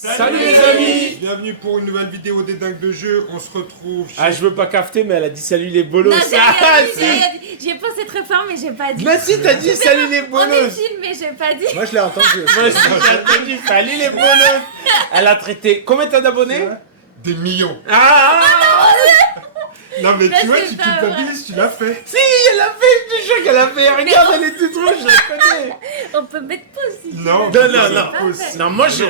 Salut les amis! Bienvenue pour une nouvelle vidéo des dingues de jeu. On se retrouve. Ah, je veux pas cafeter, mais elle a dit salut les bolos. Non, j'ai rien dit. J'ai pensé très fort, mais j'ai pas dit. Mais si, t'as dit salut les On est bolos. film, mais j'ai pas dit. Moi je l'ai entendu. Moi aussi, j'ai entendu salut les bolos. Elle a traité. Combien t'as d'abonnés? Des millions. Ah! Non mais Là, tu vois, c'est tu pas culpabilises, tu l'as fait. Si, elle a fait, je te jure qu'elle a fait. Regarde, elle est toute rouge, je la connais. On peut mettre pause si tu Non, veux. Non. Non, moi je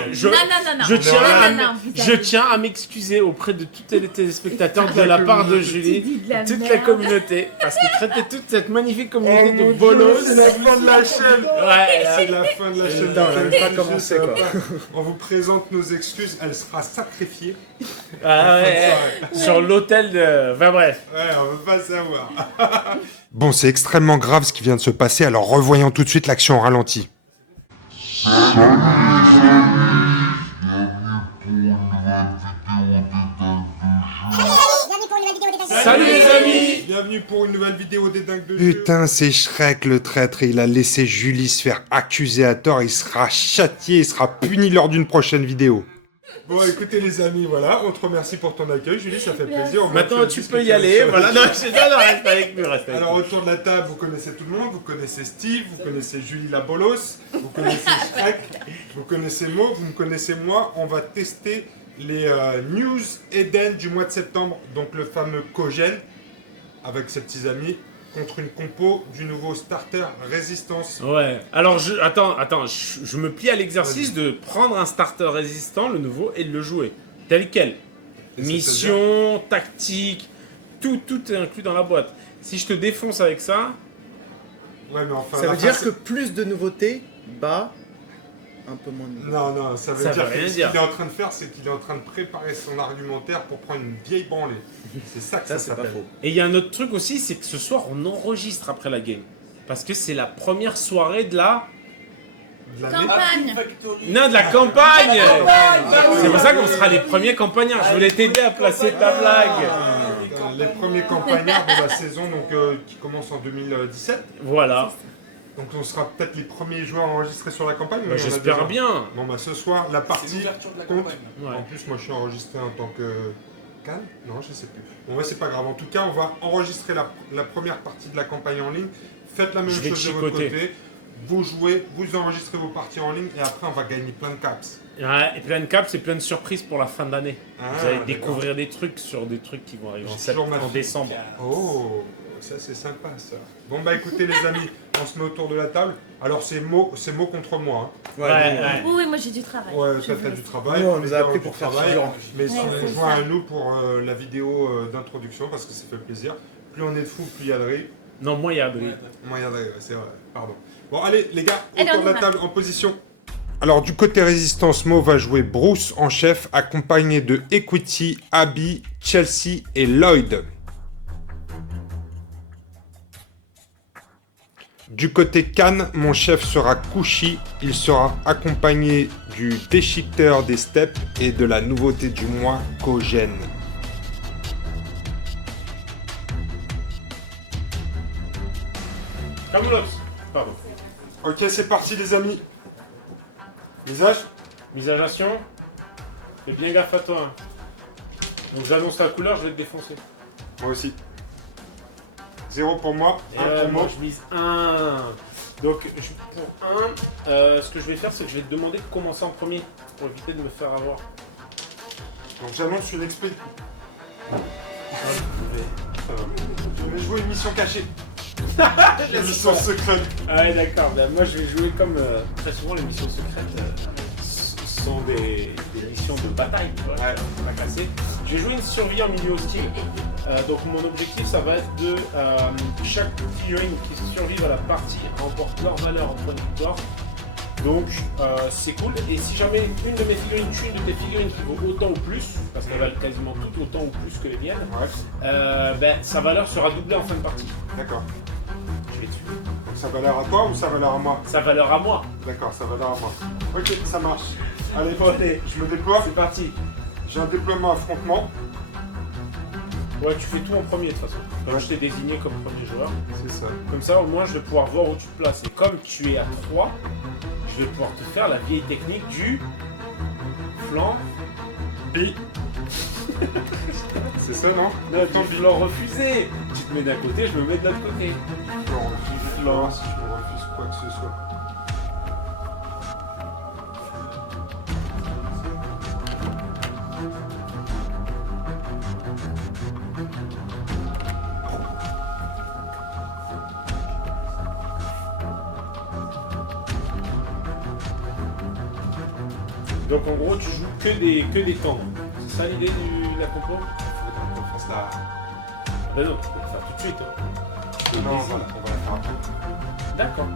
Non. tiens à m'excuser auprès de tous les téléspectateurs de la part de Julie, dis de la toute la merde. communauté, parce que traiter toute cette magnifique communauté de bolos. c'est la fin de la chaîne. Ouais, C'est la fin de la chaîne. Putain, on a même pas commencé, quoi. On vous présente nos excuses. Elle sera sacrifiée. sur l'hôtel de. Enfin bref. Ouais, on veut pas savoir. Bon, c'est extrêmement grave ce qui vient de se passer, alors revoyons tout de suite l'action au ralenti. Salut les amis! Bienvenue pour une nouvelle vidéo des dingues de jeu. Putain, c'est Shrek le traître et il a laissé Julie se faire accuser à tort. Il sera châtié, il sera puni lors d'une prochaine vidéo. Bon, écoutez les amis, voilà, on te remercie pour ton accueil, Julie, ça fait plaisir. Maintenant tu peux y aller, voilà. Non, reste avec nous, reste avec Alors nous. autour de la table, vous connaissez tout le monde, vous connaissez Steve, vous connaissez Julie la bolos, vous connaissez Shrek, vous connaissez Mo, vous me connaissez moi. On va tester les News Eden du mois de septembre, donc le fameux Kogel, avec ses petits amis, contre une compo du nouveau starter Résistance. Ouais, alors attends, je me plie à l'exercice de prendre un starter résistant, le nouveau, et de le jouer. Tel quel. Et Mission, tactique, tout est inclus dans la boîte. Si je te défonce avec ça, Ouais, mais enfin, Ça la veut dire face- que plus de nouveautés, bah, un peu moins de nouveautés. Non, ça veut Ça dire veut que rien ce dire. qu'il est en train de faire, c'est qu'il est en train de préparer son argumentaire pour prendre une vieille branlée. C'est ça que ça, Ça, c'est pas s'appelle. faux. et il y a un autre truc aussi, c'est que ce soir on enregistre après la game. Parce que c'est la première soirée de la... De la Campagne. Non, de la campagne. C'est pour ça qu'on sera les premiers campagnards. Je voulais t'aider à placer ta blague. Les premiers campagnards de la saison donc, qui commence en 2017. Voilà, Donc on sera peut-être les premiers joueurs enregistrés sur la campagne. mais bah, on en a j'espère déjà. bien. Bon bah ce soir, la partie compte. Ouais. En plus moi je suis enregistré en tant que Cannes. Non je sais plus. Bon ouais c'est pas grave. En tout cas on va enregistrer la première partie de la campagne en ligne. Faites la même Je vais chose de votre chicoter. côté. Vous jouez, vous enregistrez vos parties en ligne et après on va gagner plein de caps. Ouais, et plein de caps et plein de surprises pour la fin d'année. Ah, Vous allez d'accord. découvrir des trucs sur des trucs qui vont arriver J'ai toujours ma en fille. décembre. Oh, ça c'est sympa ça. Bon bah écoutez les amis, on se met autour de la table. Alors c'est mot contre moi. Ouais. Oui, moi j'ai du travail. Ouais, Je t'as veux. du travail. Nous, on nous a les appris gars ont pour du faire travail, figurant. mais Ouais, si on c'est joint ça. à nous pour la vidéo d'introduction parce que ça fait plaisir. Plus on est de fous, plus il y a de rire. Non, moi, il y a Adrien. Moins il y a de rire, ouais, c'est vrai. Pardon. Bon allez les gars, Allez, autour on de y la va. table en position. Alors du côté résistance, Mo va jouer Bruce en chef, accompagné de Equity, Abby, Chelsea et Lloyd. Du côté Cannes, mon chef sera Kushi. Il sera accompagné du déchiqueteur des steppes et de la nouveauté du mois, Kogen. Camoulox. Pardon. Ok, c'est parti les amis. Visage. Misagation. Fais bien gaffe à toi. Hein. Donc j'annonce la couleur, je vais te défoncer. Moi aussi. 0 pour moi, Et 1 pour moi, moi. je mise 1. Donc, pour 1, ce que je vais faire, c'est que je vais te demander de commencer en premier pour éviter de me faire avoir. Donc j'annonce une expé. Je vais jouer une mission cachée. Une mission secrète. Ah ouais, d'accord. Ben, moi, je vais jouer comme très souvent les missions secrètes sont des missions de bataille. Voilà, on va casser. Je vais jouer une survie en milieu hostile. Donc, mon objectif, ça va être de chaque figurine qui survive à la partie remporte leur valeur en points de victoire. Donc, c'est cool. Et si jamais une de mes figurines tue une de tes figurines qui vaut autant ou plus, parce qu'elles valent quasiment toutes autant ou plus que les miennes, Ouais, ben, sa valeur sera doublée en fin de partie. d'accord. Je vais dessus. Donc sa valeur à toi ou sa valeur à moi? Sa valeur à moi. D'accord, sa valeur à moi. Ok, ça marche. Allez, Bon, allez, je me déploie. c'est parti. J'ai un déploiement affrontement. Ouais, tu fais tout en premier de toute façon. Donc, Ouais. je t'ai désigné comme premier joueur. C'est ça. Comme ça, au moins, je vais pouvoir voir où tu te places. Et comme tu es à 3, je vais pouvoir te faire la vieille technique du flanc. B. C'est ça, non? Non, du flanc refusé. Tu te mets d'un côté, je me mets de l'autre côté. Flanc refusé. Je vais voir si je me refuse quoi que ce soit. Donc en gros, tu joues que des tendres. C'est ça l'idée de la compo? Faudrait qu'on fasse la... Ben non, tu peux le faire tout de suite. Hein. Non, on va la faire après. D'accord.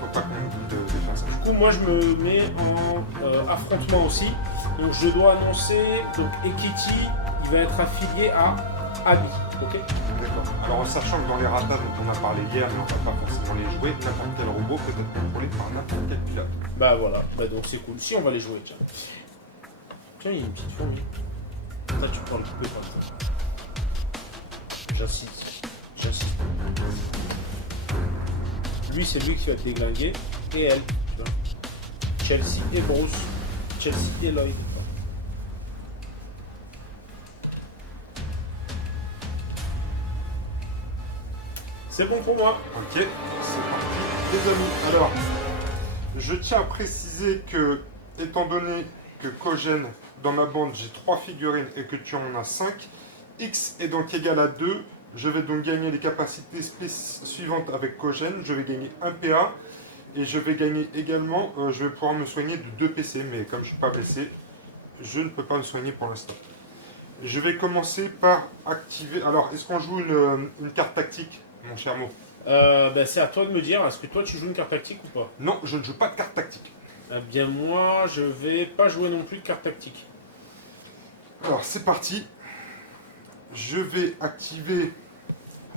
Faut pas qu'on oublie de faire ça. Du coup, moi, je me mets en affrontement aussi. Donc, je dois annoncer. Donc, Ekiti, il va être affilié à Abi. Ok? D'accord. Alors, en sachant que dans les ratas dont on a parlé hier, mais on va pas forcément les jouer, n'importe quel robot peut être contrôlé par n'importe quel pilote. Bah voilà. Bah donc, c'est cool. Si, on va les jouer. Tiens. Tiens, il y a une petite fourmi. Ça, tu peux en couper comme ça. J'insiste. J'insiste. Lui, c'est lui qui va te déglinguer. Et elle. Tu vois. Chelsea et Bruce. Chelsea et Lloyd. C'est bon pour moi. Ok, c'est parti. Les amis, alors, je tiens à préciser que, étant donné que Kogène, dans ma bande, j'ai 3 figurines et que tu en as 5, X est donc égal à 2. Je vais donc gagner les capacités suivantes avec Kogène. Je vais gagner 1 PA et je vais gagner également, je vais pouvoir me soigner de 2 PC, mais comme je ne suis pas blessé, je ne peux pas me soigner pour l'instant. Je vais commencer par activer. Alors, est-ce qu'on joue une carte tactique, mon cher Mo? Bah, c'est à toi de me dire, est-ce que toi tu joues une carte tactique ou pas? Non, je ne joue pas de carte tactique. Eh bien moi, je vais pas jouer non plus de carte tactique. Alors, c'est parti. Je vais activer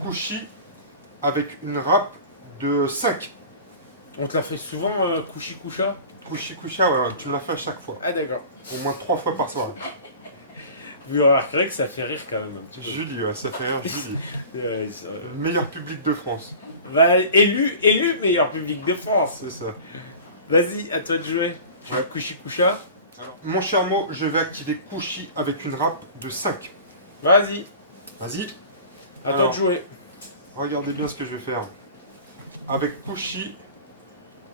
Kushi avec une râpe de 5. On te l'a fait souvent, Kushi Kusha? Kushi Kusha, ouais, tu me l'as fait à chaque fois. Ah d'accord. Au moins 3 fois par soir. Vous remarquerez que ça fait rire quand même un petit peu. Julie, ouais, ça fait rire Julie. Ouais, ça- Meilleur public de France. Bah, élu meilleur public de France. C'est ça. Vas-y, à toi de jouer. Tu vas Kushi Kusha? Alors, mon cher Mo, je vais activer Kushi avec une râpe de 5. Vas-y, Vas-y. à toi Alors. de jouer. Regardez bien ce que je vais faire. Avec Kushi,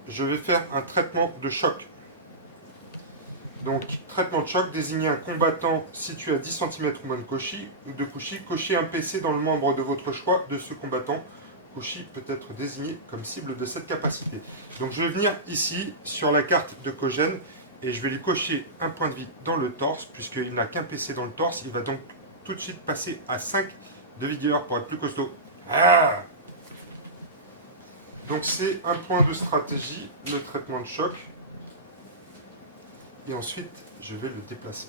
je vais faire un traitement de choc. Donc, traitement de choc, désigner un combattant situé à 10 cm ou moins de Kushi, cochez un PC dans le membre de votre choix de ce combattant. Kushi peut être désigné comme cible de cette capacité. Donc, je vais venir ici, sur la carte de Kogène, et je vais lui cocher un point de vie dans le torse, puisqu'il n'a qu'un PC dans le torse. Il va donc tout de suite passer à 5 de vigueur pour être plus costaud. Ah! Donc c'est un point de stratégie, le traitement de choc. Et ensuite, je vais le déplacer.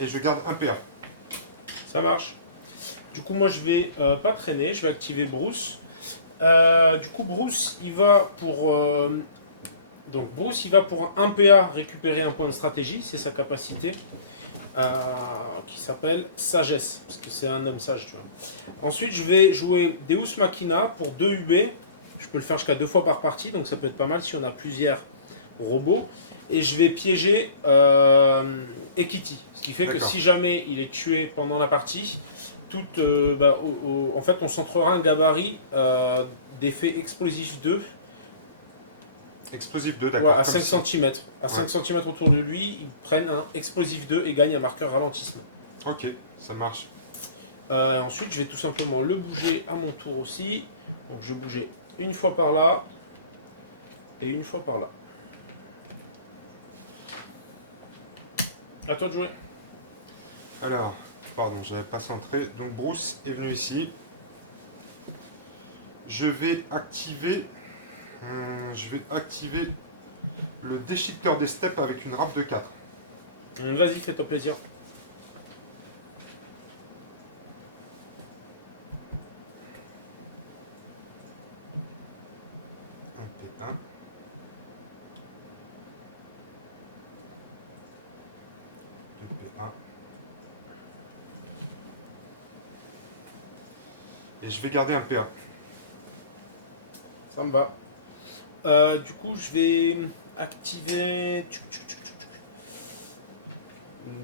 Et je garde un PA. Ça marche. Du coup, moi, je vais pas traîner. Je vais activer Bruce. Du coup, Bruce, il va pour... Donc, Bruce, il va pour un PA récupérer un point de stratégie. C'est sa capacité. Qui s'appelle Sagesse. Parce que c'est un homme sage, tu vois. Ensuite, je vais jouer Deus Machina pour 2 UB. Je peux le faire jusqu'à 2 fois par partie. Donc, ça peut être pas mal si on a plusieurs robots. Et je vais piéger Ekiti. Ce qui fait que D'accord. si jamais il est tué pendant la partie, en fait, on centrera un gabarit d'effet explosif 2 Explosif 2, d'accord. à comme 5 si- cm. À 5 cm autour de lui, ils prennent un explosif 2 et gagnent un marqueur ralentissement. Ok, ça marche. Ensuite, je vais tout simplement le bouger à mon tour aussi. Donc, je vais bouger une fois par là et une fois par là. À toi de jouer. Alors, pardon, j'avais pas centré. Donc Bruce est venu ici. Je vais activer le déchiqueteur des steppes avec une râpe de 4. Vas-y, fais-toi plaisir. Un 1. Et je vais garder un PA. Ça me va. Du coup, je vais activer.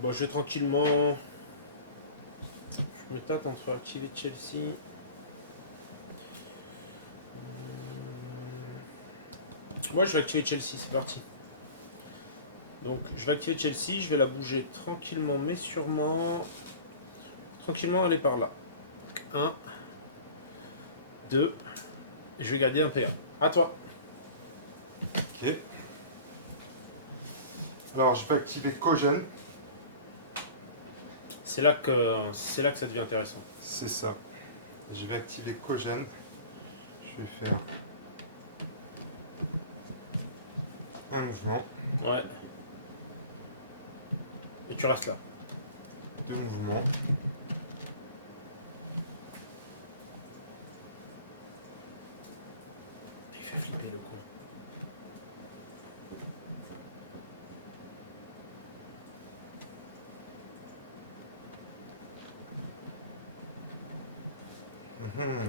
Bon, je vais tranquillement. Je me tâte entre activer Chelsea. Moi, je vais activer Chelsea, c'est parti. Donc, je vais activer Chelsea, je vais la bouger tranquillement, mais sûrement. Tranquillement, aller par là. 1, 2. Et je vais garder un PA. À toi. Ok. Alors, je vais activer Kogen. C'est là que ça devient intéressant. C'est ça. Je vais activer Kogen. Je vais faire un mouvement, Ouais. Et tu restes là. 2 mouvements. Il fait flipper le con.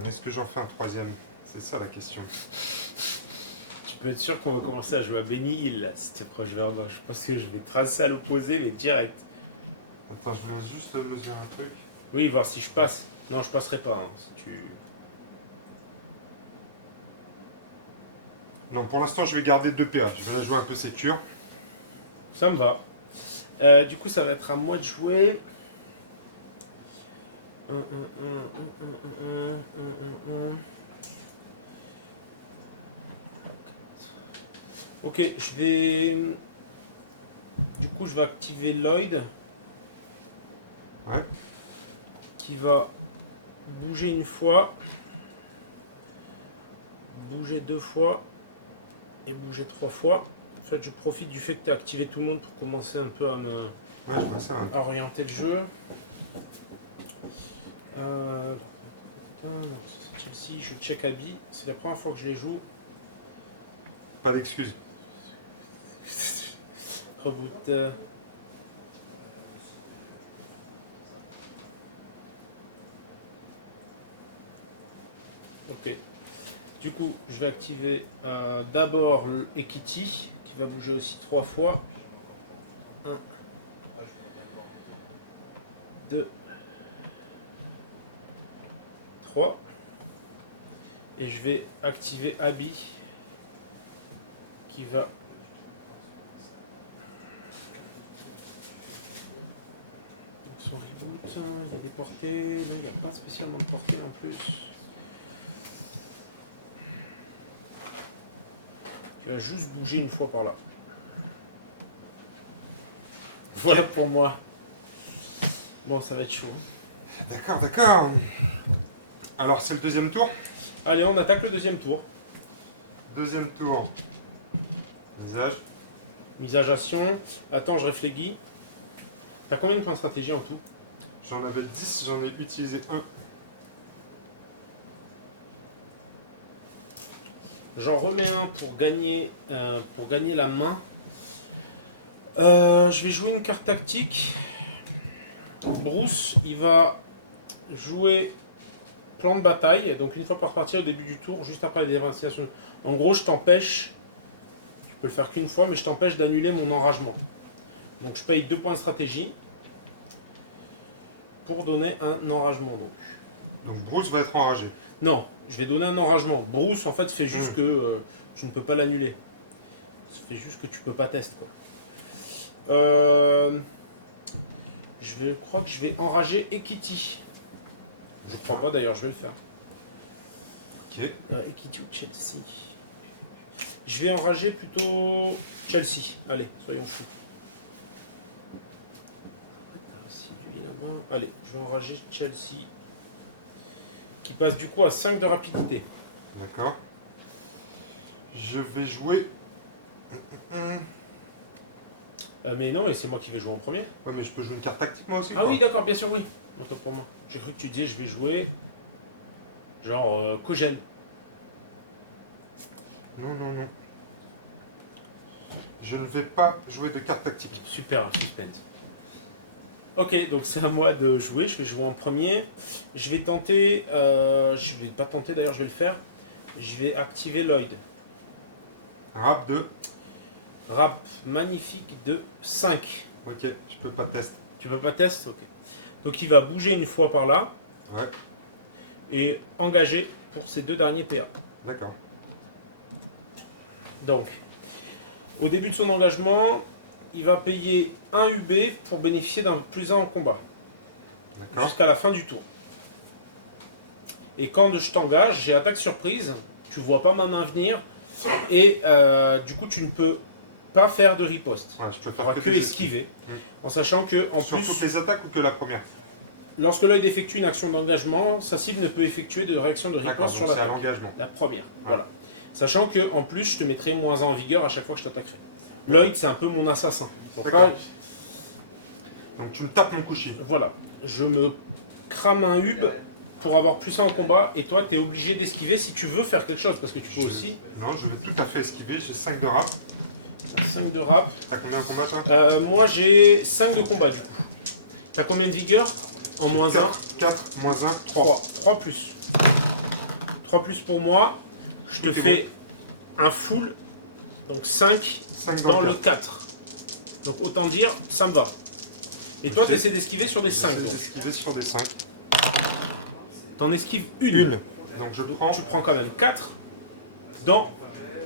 Est-ce que j'en fais un troisième? C'est ça la question. Tu peux être sûr qu'on va commencer à jouer à Benny Hill, là, c'était proche Verdun. Je pense que je vais tracer à l'opposé, mais direct. Attends, je voulais juste mesurer un truc. Oui, voir si je passe. Non, je passerai pas. Hein, si tu... Non, pour l'instant, je vais garder 2 PA. Je vais la jouer un peu sécure. Ça me va. Du coup, ça va être à moi de jouer. Ok, je vais. Du coup, je vais activer Lloyd. Ouais. Qui va bouger une fois, bouger 2 fois et bouger 3 fois. En fait, je profite du fait que tu as activé tout le monde pour commencer un peu à me Ouais, je vois ça. à orienter le jeu. Chelsea, je check Abby. C'est la première fois que je les joue. Pas d'excuses. Reboot. Ok. Du coup, je vais activer d'abord Ekiti, qui va bouger aussi 3 fois. 1, 2, 3. Et je vais activer Abby, qui va... Son reboot, il a des portées, là il n'a pas spécialement de portée en plus. Il va juste bouger une fois par là. Voilà pour moi. Bon, ça va être chaud. D'accord, d'accord. Alors, c'est le deuxième tour. Allez, on attaque le deuxième tour. Deuxième tour. Visage. Misageation. Attends, je réfléchis. T'as combien de points de stratégie en tout? J'en avais 10, j'en ai utilisé un. J'en remets un pour gagner la main. Je vais jouer une carte tactique. Bruce, il va jouer plan de bataille. Donc une fois par partie au début du tour, juste après la dévastation. En gros, je t'empêche, je peux le faire qu'une fois, mais je t'empêche d'annuler mon enragement. Donc je paye 2 points de stratégie pour donner un enragement. Donc Bruce va être enragé. Non, je vais donner un enragement. Bruce, en fait, fait juste que je ne peux pas l'annuler. Ça fait juste que tu peux pas tester, quoi. Je crois que je vais enrager Ekiti. Je crois pas d'ailleurs, je vais le faire. Ok. Ekiti ou Chelsea. Je vais enrager plutôt Chelsea. Allez, soyons fous. Allez, je vais enrager Chelsea. Qui passe du coup à 5 de rapidité. D'accord. Je vais jouer. Mais non, et c'est moi qui vais jouer en premier. Ouais, mais je peux jouer une carte tactique moi aussi. Ah oui, d'accord, bien sûr, oui. Autant pour moi. J'ai cru que tu disais je vais jouer. Genre Kogen. Non, non, non. Je ne vais pas jouer de carte tactique. Super, suspense. Ok, donc c'est à moi de jouer. Je vais jouer en premier. Je vais tenter. Je vais pas tenter d'ailleurs, je vais le faire. Je vais activer Lloyd. Rap 2. Rap magnifique de 5. Ok, je peux pas tester. Tu veux pas tester? Ok. Donc il va bouger une fois par là Ouais, et engager pour ses 2 derniers PA. d'accord. Donc, au début de son engagement, il va payer un UB pour bénéficier d'un +1 en combat. D'accord. Jusqu'à la fin du tour. Et quand je t'engage, j'ai attaque surprise, tu vois pas ma main venir, et du coup tu ne peux pas faire de riposte. Ouais, je peux Tu faire n'auras que des esquiver, Mm. en sachant que en Sur plus, toutes les attaques ou que la première? lorsque l'œil effectue une action d'engagement, sa cible ne peut effectuer de réaction de D'accord, riposte sur donc c'est à l'attaque. l'engagement. La première, voilà. Sachant que en plus, je te mettrai -1 en vigueur à chaque fois que je t'attaquerai. Lloyd, c'est un peu mon assassin. Donc D'accord. là, Donc tu me tapes mon couchi. voilà, je me crame un hub pour avoir +1 en combat, et toi, tu es obligé d'esquiver si tu veux faire quelque chose, parce que tu peux aussi. Non, je vais tout à fait esquiver. J'ai 5 de rap. 5 de rap. T'as combien de combat toi? Moi, j'ai 5 de combat, du coup. T'as combien de vigueur? En -1. 4, moins 1, 3. 3 plus. 3 plus pour moi. Je te Tout est fais un full, donc 5 5 dans dans le le 4. Donc autant dire, ça me va. Et toi, Ok. tu essaies d'esquiver sur des 5. J'essaie d'esquiver sur des 5. T'en esquives une. Donc je prends. Tu prends quand même 4. Dans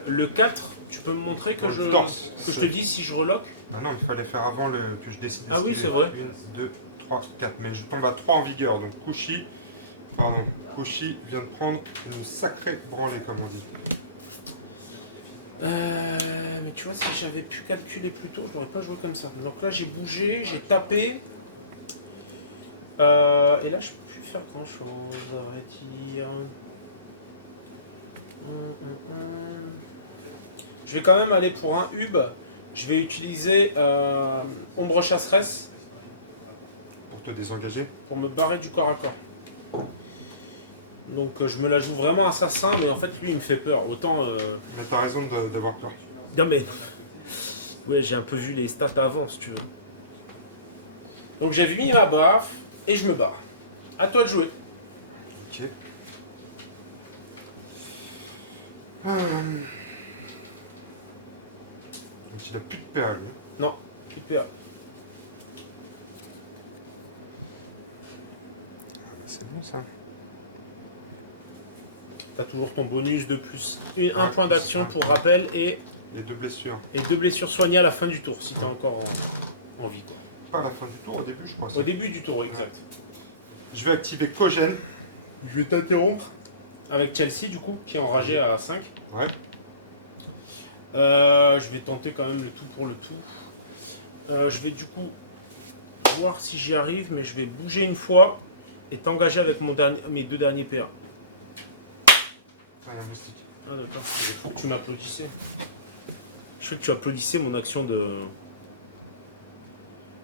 le 4, tu peux me montrer que, Dans le je, torse. que je te dis si je reloque. Ah non, il fallait faire avant que je décide Ah oui, d'esquiver. c'est vrai. 1, 2, 3, 4. Mais je tombe à 3 en vigueur. Donc Kushi. Pardon. Kushi vient de prendre une sacrée branlée, comme on dit. Mais tu vois, si j'avais pu calculer plus tôt, je n'aurais pas joué comme ça. Donc là, j'ai bougé, j'ai tapé. Et là, je ne peux plus faire grand chose, à vrai dire. Je vais quand même aller pour un hub. Je vais utiliser Ombre Chasseresse Pour te désengager. pour me barrer du corps à corps. Donc je me la joue vraiment assassin, mais en fait, lui, il me fait peur. Autant. Mais t'as raison d'avoir peur. Non mais... Ouais, j'ai un peu vu les stats avant, si tu veux. Donc j'ai mis ma baffe, et je me barre. À toi de jouer. Ok. Donc il a plus de PA, lui. Non, super. C'est bon ça. T'as toujours ton bonus de plus. Un Ouais, point d'action un pour point. rappel, et Les 2 blessures. 2 blessures soignées à la fin du tour, si t'es encore en vie. Quoi. Pas à la fin du tour, au début, je crois. Au début du tour, exact. Je vais activer Kogène. Je vais t'interrompre. Avec Chelsea, du coup, qui est enragé à 5. Ouais. Je vais tenter quand même le tout pour le tout. Je vais du coup voir si j'y arrive, mais je vais bouger une fois et t'engager avec mes 2 derniers PA. Ah, il y a un moustique. Ah d'accord, il faut que tu m'applaudissais. Je sais que tu applaudissais mon action de...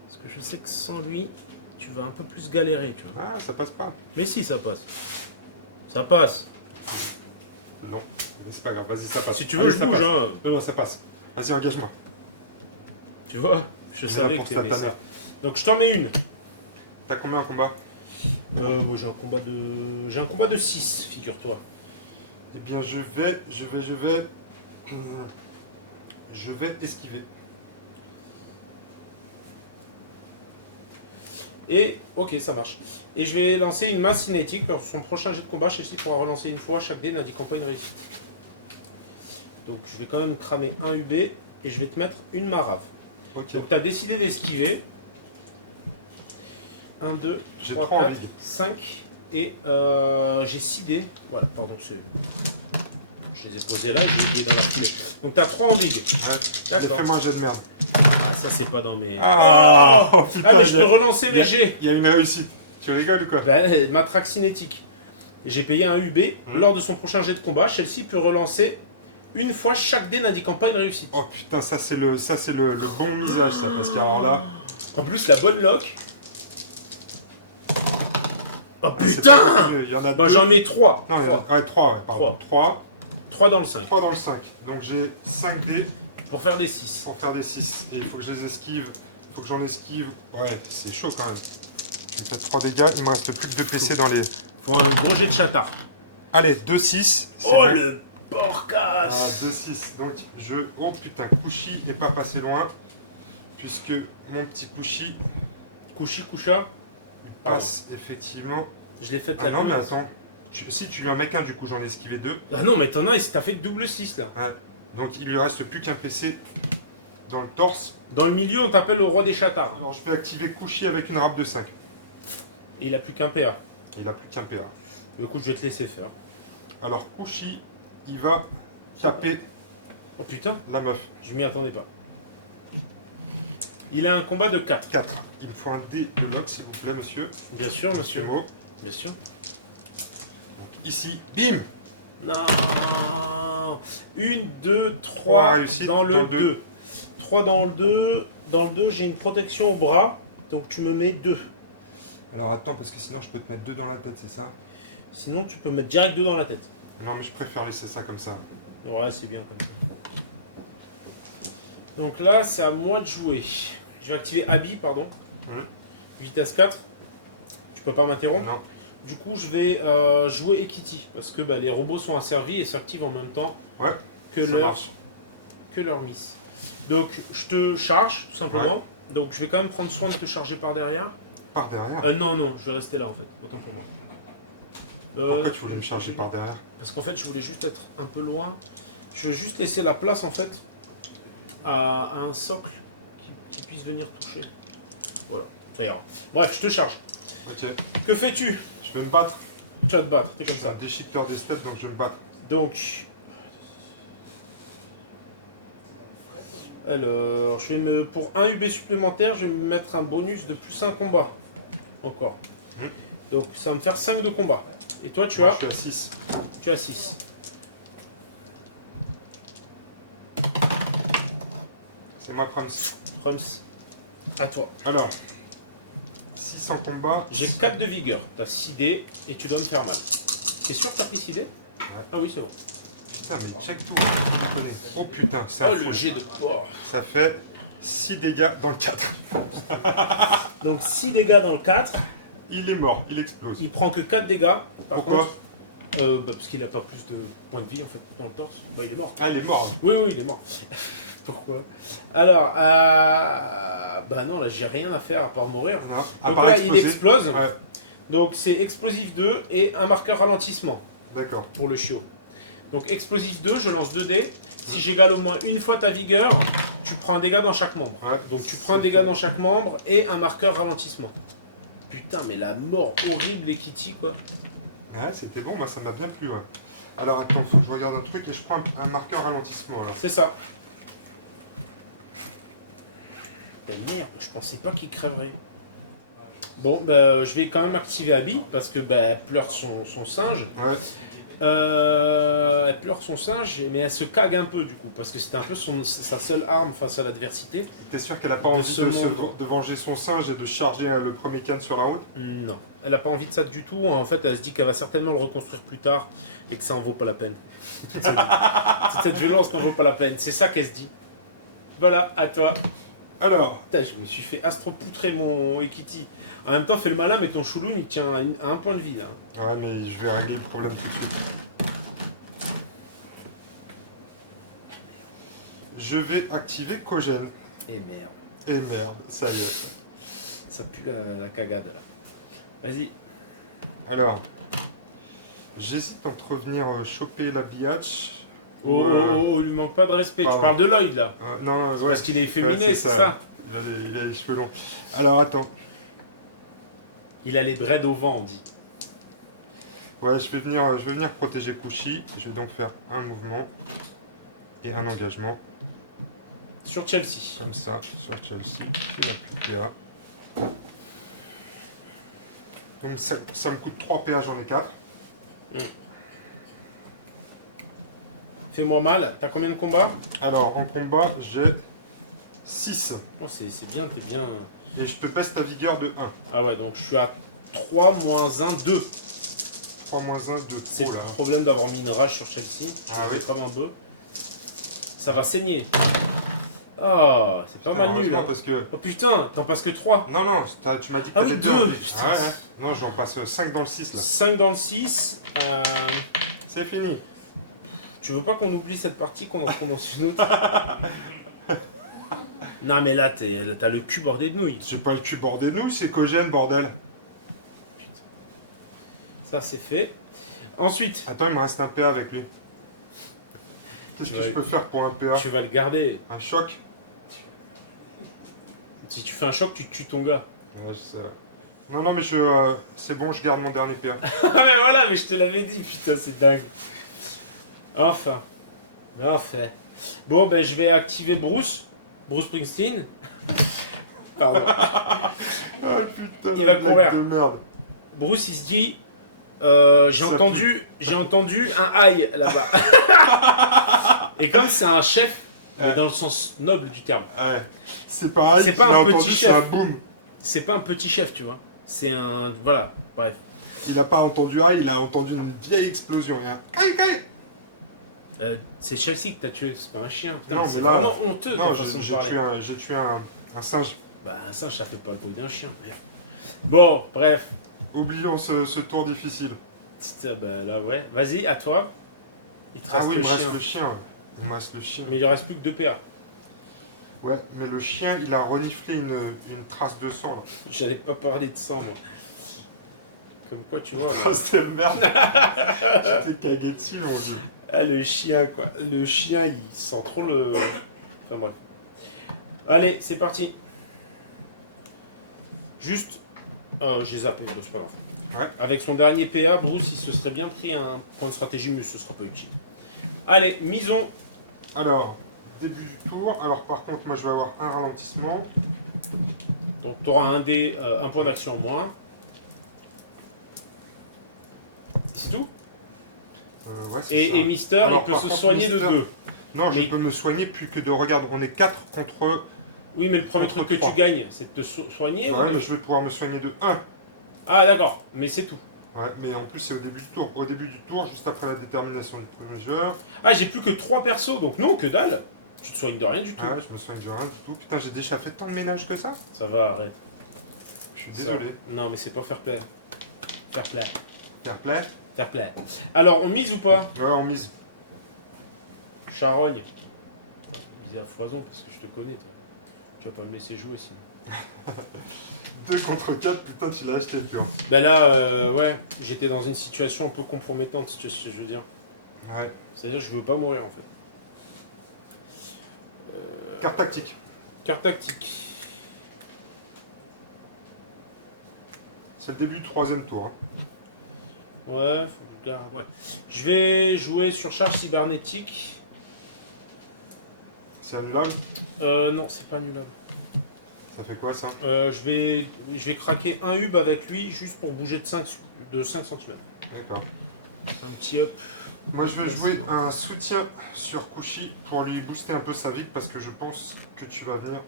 Parce que je sais que sans lui, tu vas un peu plus galérer, tu vois. Ah, ça passe pas. Mais si, ça passe. Ça passe. Non, mais c'est pas grave, vas-y, ça passe. Si tu veux, Allez, je ça bouge, passe. hein. Non, non, ça passe. Vas-y, engage-moi. Tu vois, je On est là savais pour que t'aimais sataner. ça. Donc je t'en mets une. T'as combien en combat? Moi, j'ai un combat de 6, figure-toi. Eh bien, je vais esquiver. Et, ok, ça marche. Et je vais lancer une masse cinétique. Pour son prochain jet de combat, Chelsea pourra relancer une fois chaque dé n'indiquant pas une réussite. Donc je vais quand même cramer un UB et je vais te mettre une marave. Ok. Donc tu as décidé d'esquiver. 1, 2, J'ai 3, 3 en 4, ligue. 5. Et j'ai 6 dés. Voilà, pardon, je les ai posés là et j'ai oublié dans la foulée. Donc tu as 3 en ligue. Ouais. Allez, D'accord. fais-moi un jet de merde. Ah, ça c'est pas dans mes... Ah, oh, putain, Ah mais je peux relancer il y a- les jets. Il y a une réussite. Tu rigoles ou quoi? Ben, matraque cinétique. Et j'ai payé un UB. Lors de son prochain jet de combat, Chelsea peut relancer une fois chaque dé n'indiquant pas une réussite. Oh putain, ça c'est le bon misage, ça, parce qu'alors là... En plus, la bonne lock. Oh c'est putain! pas mieux, il y en a Bah, deux. j'en mets 3. Non, il y en a... Ouais, 3, ouais, pardon. 3 dans le 5. 3 dans le 5. Donc j'ai 5 dés Pour faire des 6. pour faire des 6. Et il faut que je les esquive Faut que j'en esquive. Ouais, c'est chaud quand même. J'ai fait 3 dégâts. Il me reste plus que 2 PC dans les... Faut un gros jet de chatard. Allez, 2-6. Oh le porcasse. Ah, 2-6. Donc, je... Oh putain, Kushi est pas passé loin. Puisque mon petit Kushi, Kushi Kusha. il passe effectivement... Je l'ai fait Ah non, mais attends. Si tu lui en mets qu'un, du coup, j'en ai esquivé 2. Ah non, mais t'en as, t'as fait double 6 là. Ouais. Donc, il lui reste plus qu'un PC dans le torse. Dans le milieu, on t'appelle le roi des chatards. Alors, je peux activer Kushi avec une râpe de 5. Et il a plus qu'un PA. Il a plus qu'un PA. Écoute, je vais te laisser faire. Alors, Kushi, il va taper Oh putain, la meuf. je m'y attendais pas. Il a un combat de 4. 4. Il me faut un dé de lock, s'il vous plaît, monsieur. Bien sûr, monsieur. Mo. Bien sûr. Donc, ici, bim. Non. 1, 2, 3 3 réussites dans le dans le 2. 3 dans le 2. Dans le 2, j'ai une protection au bras. Donc tu me mets 2. Alors, attends, parce que sinon, je peux te mettre 2 dans la tête, c'est ça? Sinon, tu peux mettre direct 2 dans la tête. Non, mais je préfère laisser ça comme ça. Ouais, c'est bien comme ça. Donc là, c'est à moi de jouer. Je vais activer Abby, pardon. Vitesse 4. Tu peux pas m'interrompre. Non. Du coup, je vais jouer Ekiti. Parce que bah, les robots sont asservis et s'activent en même temps Ouais, que ça leur, marche. que leur miss. Donc, je te charge, tout simplement. Donc, je vais quand même prendre soin de te charger par derrière. Par derrière. Non, non, je vais rester là en fait. Autant pour moi. Pourquoi tu voulais me charger par derrière? Parce qu'en fait, je voulais juste être un peu loin. Je veux juste laisser la place en fait à un socle qui puisse venir toucher. Voilà, ça ira. Bref, je te charge. Ok. Que fais-tu? Je vais me battre. Tu vas te battre, c'est comme C'est un ça. déchiqueteur des steps, donc je vais me battre. Donc, alors, pour un UB supplémentaire, je vais me mettre un bonus de plus un combat. Encore. Donc, ça va me faire 5 de combat. Et toi, tu Moi, as, je suis à 6. tu as 6. C'est moi, Prams. Prums, à toi. Alors, 6 en combat. J'ai 4 de vigueur. Tu as 6 dés et tu dois me faire mal. T'es sûr que tu as pris 6 dés? Ah oui, c'est bon. Putain, mais check tout. Sans déconner. Oh putain, c'est Oh, un le fou. jet de porc. Ça fait 6 dégâts dans le 4. Donc 6 dégâts dans le 4. Il est mort, il explose. Il prend que 4 dégâts. Par Pourquoi contre, parce qu'il n'a pas plus de points de vie en fait dans le torse. Bah, il est mort. Ah, il est mort. Oui, oui, il est mort. Pourquoi? Alors, bah non, là j'ai rien à faire à part mourir. Non, à Donc part là, il exploser. explose. Ouais, Donc c'est explosif 2 et un marqueur ralentissement d'accord. pour le chiot. Donc explosif 2, je lance 2 dés. Si j'égale au moins une fois ta vigueur, tu prends un dégât dans chaque membre. Ouais. Donc tu prends un dégât dans chaque membre et un marqueur ralentissement. Putain, mais la mort horrible des Kitty, quoi. Ouais, c'était bon, moi ça m'a bien plu. Ouais. Alors attends, faut que je regarde un truc et je prends un marqueur ralentissement alors. C'est ça. Mais merde, je pensais pas qu'il crèverait. Bon, bah, je vais quand même activer Abby parce que bah, elle pleure son singe. Ouais, Elle pleure son singe, mais elle se cague un peu du coup parce que c'était un peu sa seule arme face à l'adversité. t'es sûr qu'elle a pas envie ce de, monde. de venger son singe et de charger le premier can sur la route? Non, elle a pas envie de ça du tout. En fait, elle se dit qu'elle va certainement le reconstruire plus tard et que ça en vaut pas la peine. C'est cette violence n'en vaut pas la peine. C'est ça qu'elle se dit. Voilà, à toi. Alors, Putain, je me suis fait astropoutrer mon Ekiti. En même temps, fais le malin, mais ton chouloun il tient à un point de vie là. ouais, mais je vais régler le problème tout de suite. Je vais activer Kogel. Et merde, Et merde, ça y est. ça pue la cagade là. Vas-y. Alors, j'hésite entre venir choper la biatch. Oh, oh, il lui manque pas de respect. Pardon. Tu parles de Lloyd là. Non, ouais. Parce qu'il est efféminé, Ouais, c'est ça. Il a les cheveux longs. Alors attends. Il a les dreads au vent, on dit. Ouais, je vais venir protéger Kushi. Je vais donc faire un mouvement et un engagement. Sur Chelsea. Comme ça, sur Chelsea. Qui n'a plus de PA. Donc ça me coûte 3 PA, j'en ai 4. Fais-moi mal. T'as combien de combats? Alors en combat, j'ai 6. Oh, c'est bien, t'es bien. Et je te baisse ta vigueur de 1. Ah ouais, donc je suis à 3 moins 1, 2. 3 moins 1, 2. C'est Oh là. le problème d'avoir mis une rage sur Chelsea. Ah Je oui. vais comme un bœuf. Ça va saigner. Oh, c'est pas mal nul. Heureusement, Hein. parce que... Oh putain, t'en passes que 3. Non, non, tu m'as dit que Ah t'avais oui, 2 deux, en plus. putain. Ah ouais. Non, j'en passe 5 dans le 6 là. 5 dans le 6. C'est fini. Tu veux pas qu'on oublie cette partie, qu'on en commence une autre? Non mais là, t'as le cul bordé de nouilles. J'ai pas le cul bordé de nous, c'est Cogène, bordel. Ça, c'est fait. Ensuite, Attends, il me reste un PA avec lui. Qu'est-ce que Ouais. je peux faire pour un PA? tu vas le garder. Un choc? Si tu fais un choc, tu tues ton gars. Ouais, je sais. Non, non, mais c'est bon, je garde mon dernier PA. Ah mais voilà, mais je te l'avais dit, putain, c'est dingue. Enfin. Bon, ben je vais activer Bruce Springsteen. Pardon. Ah putain, Il va blague courir. de merde. Bruce, il se dit, j'ai Ça entendu un aïe là-bas. Et comme c'est un chef, mais Ouais. dans le sens noble du terme, Ouais. C'est pareil, C'est tu pas l'as un petit entendu, chef. c'est un boom. c'est pas un petit chef, tu vois. C'est un, voilà, bref. Il a pas entendu un, il a entendu une vieille explosion. Il y a un caille, caille. C'est Chelsea que t'as tué, c'est pas un chien. Putain, Non, c'est mais là- vraiment honteux Non, ta façon de j'ai parler. tué un singe. Bah un singe, ça fait pas le bruit d'un chien. Merde. Bon, bref. Oublions ce tour difficile. Putain, bah là, ouais. Vas-y, à toi. Il te Ah reste oui, il le me reste chien. le chien. Ouais. Il me reste le chien. Mais il reste plus que 2 PA. Ouais, mais le chien, il a reniflé une trace de sang là. J'allais pas parler de sang, moi. Comme quoi, tu vois. là. Oh, c'était merde. J'étais cagué dessus, mon dieu. Ah, le chien, quoi. Le chien, il sent trop le. Enfin, bref. Allez, c'est parti. Juste. J'ai zappé, bon, c'est pas grave. Ouais. Avec son dernier PA, Bruce, il se serait bien pris un point de stratégie, mais ce sera pas utile. Allez, misons. Alors, début du tour. Alors, par contre, moi, je vais avoir un ralentissement. Donc, tu auras un point d'action en moins. C'est tout. Ouais, c'est ça. Et Mister, Alors, il peut par se contre, soigner de Mister- 2. Non, je mais- peux me soigner plus que de... Regarde, on est 4 contre... Oui, mais le premier Contre truc que 3. tu gagnes, c'est de te soigner. ou Ouais, de- mais je vais pouvoir me soigner de 1. Ah, d'accord, mais c'est tout. Ouais, mais en plus, c'est au début du tour. Au début du tour, juste après la détermination du premier joueur. Ah, j'ai plus que 3 persos, donc non, que dalle. Tu te soignes de rien du tout. Ah ouais, je me soigne de rien du tout. Putain, j'ai déjà fait tant de ménage que ça. Ça va, arrête. Je suis désolé. Ça- Non, mais c'est pas fair play. Fair play. Fair play. Fair play. Alors, on mise ou pas? Ouais, on mise. Charogne. Je disais à foison parce que je te connais. Toi. Tu vas pas me laisser jouer sinon. 2 contre 4, putain, tu l'as acheté le pur. Ben là, ouais, j'étais dans une situation un peu compromettante, si tu sais ce que je veux dire. Ouais. C'est-à-dire que je veux pas mourir en fait. Carte tactique. Carte tactique. C'est le début du 3ème tour. Hein. Ouais, faut que je garde. Ouais. Je vais jouer sur charge cybernétique. C'est annulable. Non, c'est pas annulable. Ça fait quoi ça? Je vais craquer un hub avec lui juste pour bouger de 5 cm. D'accord. Un petit up. Moi je vais jouer un soutien sur Kushi pour lui booster un peu sa vie parce que je pense que tu vas venir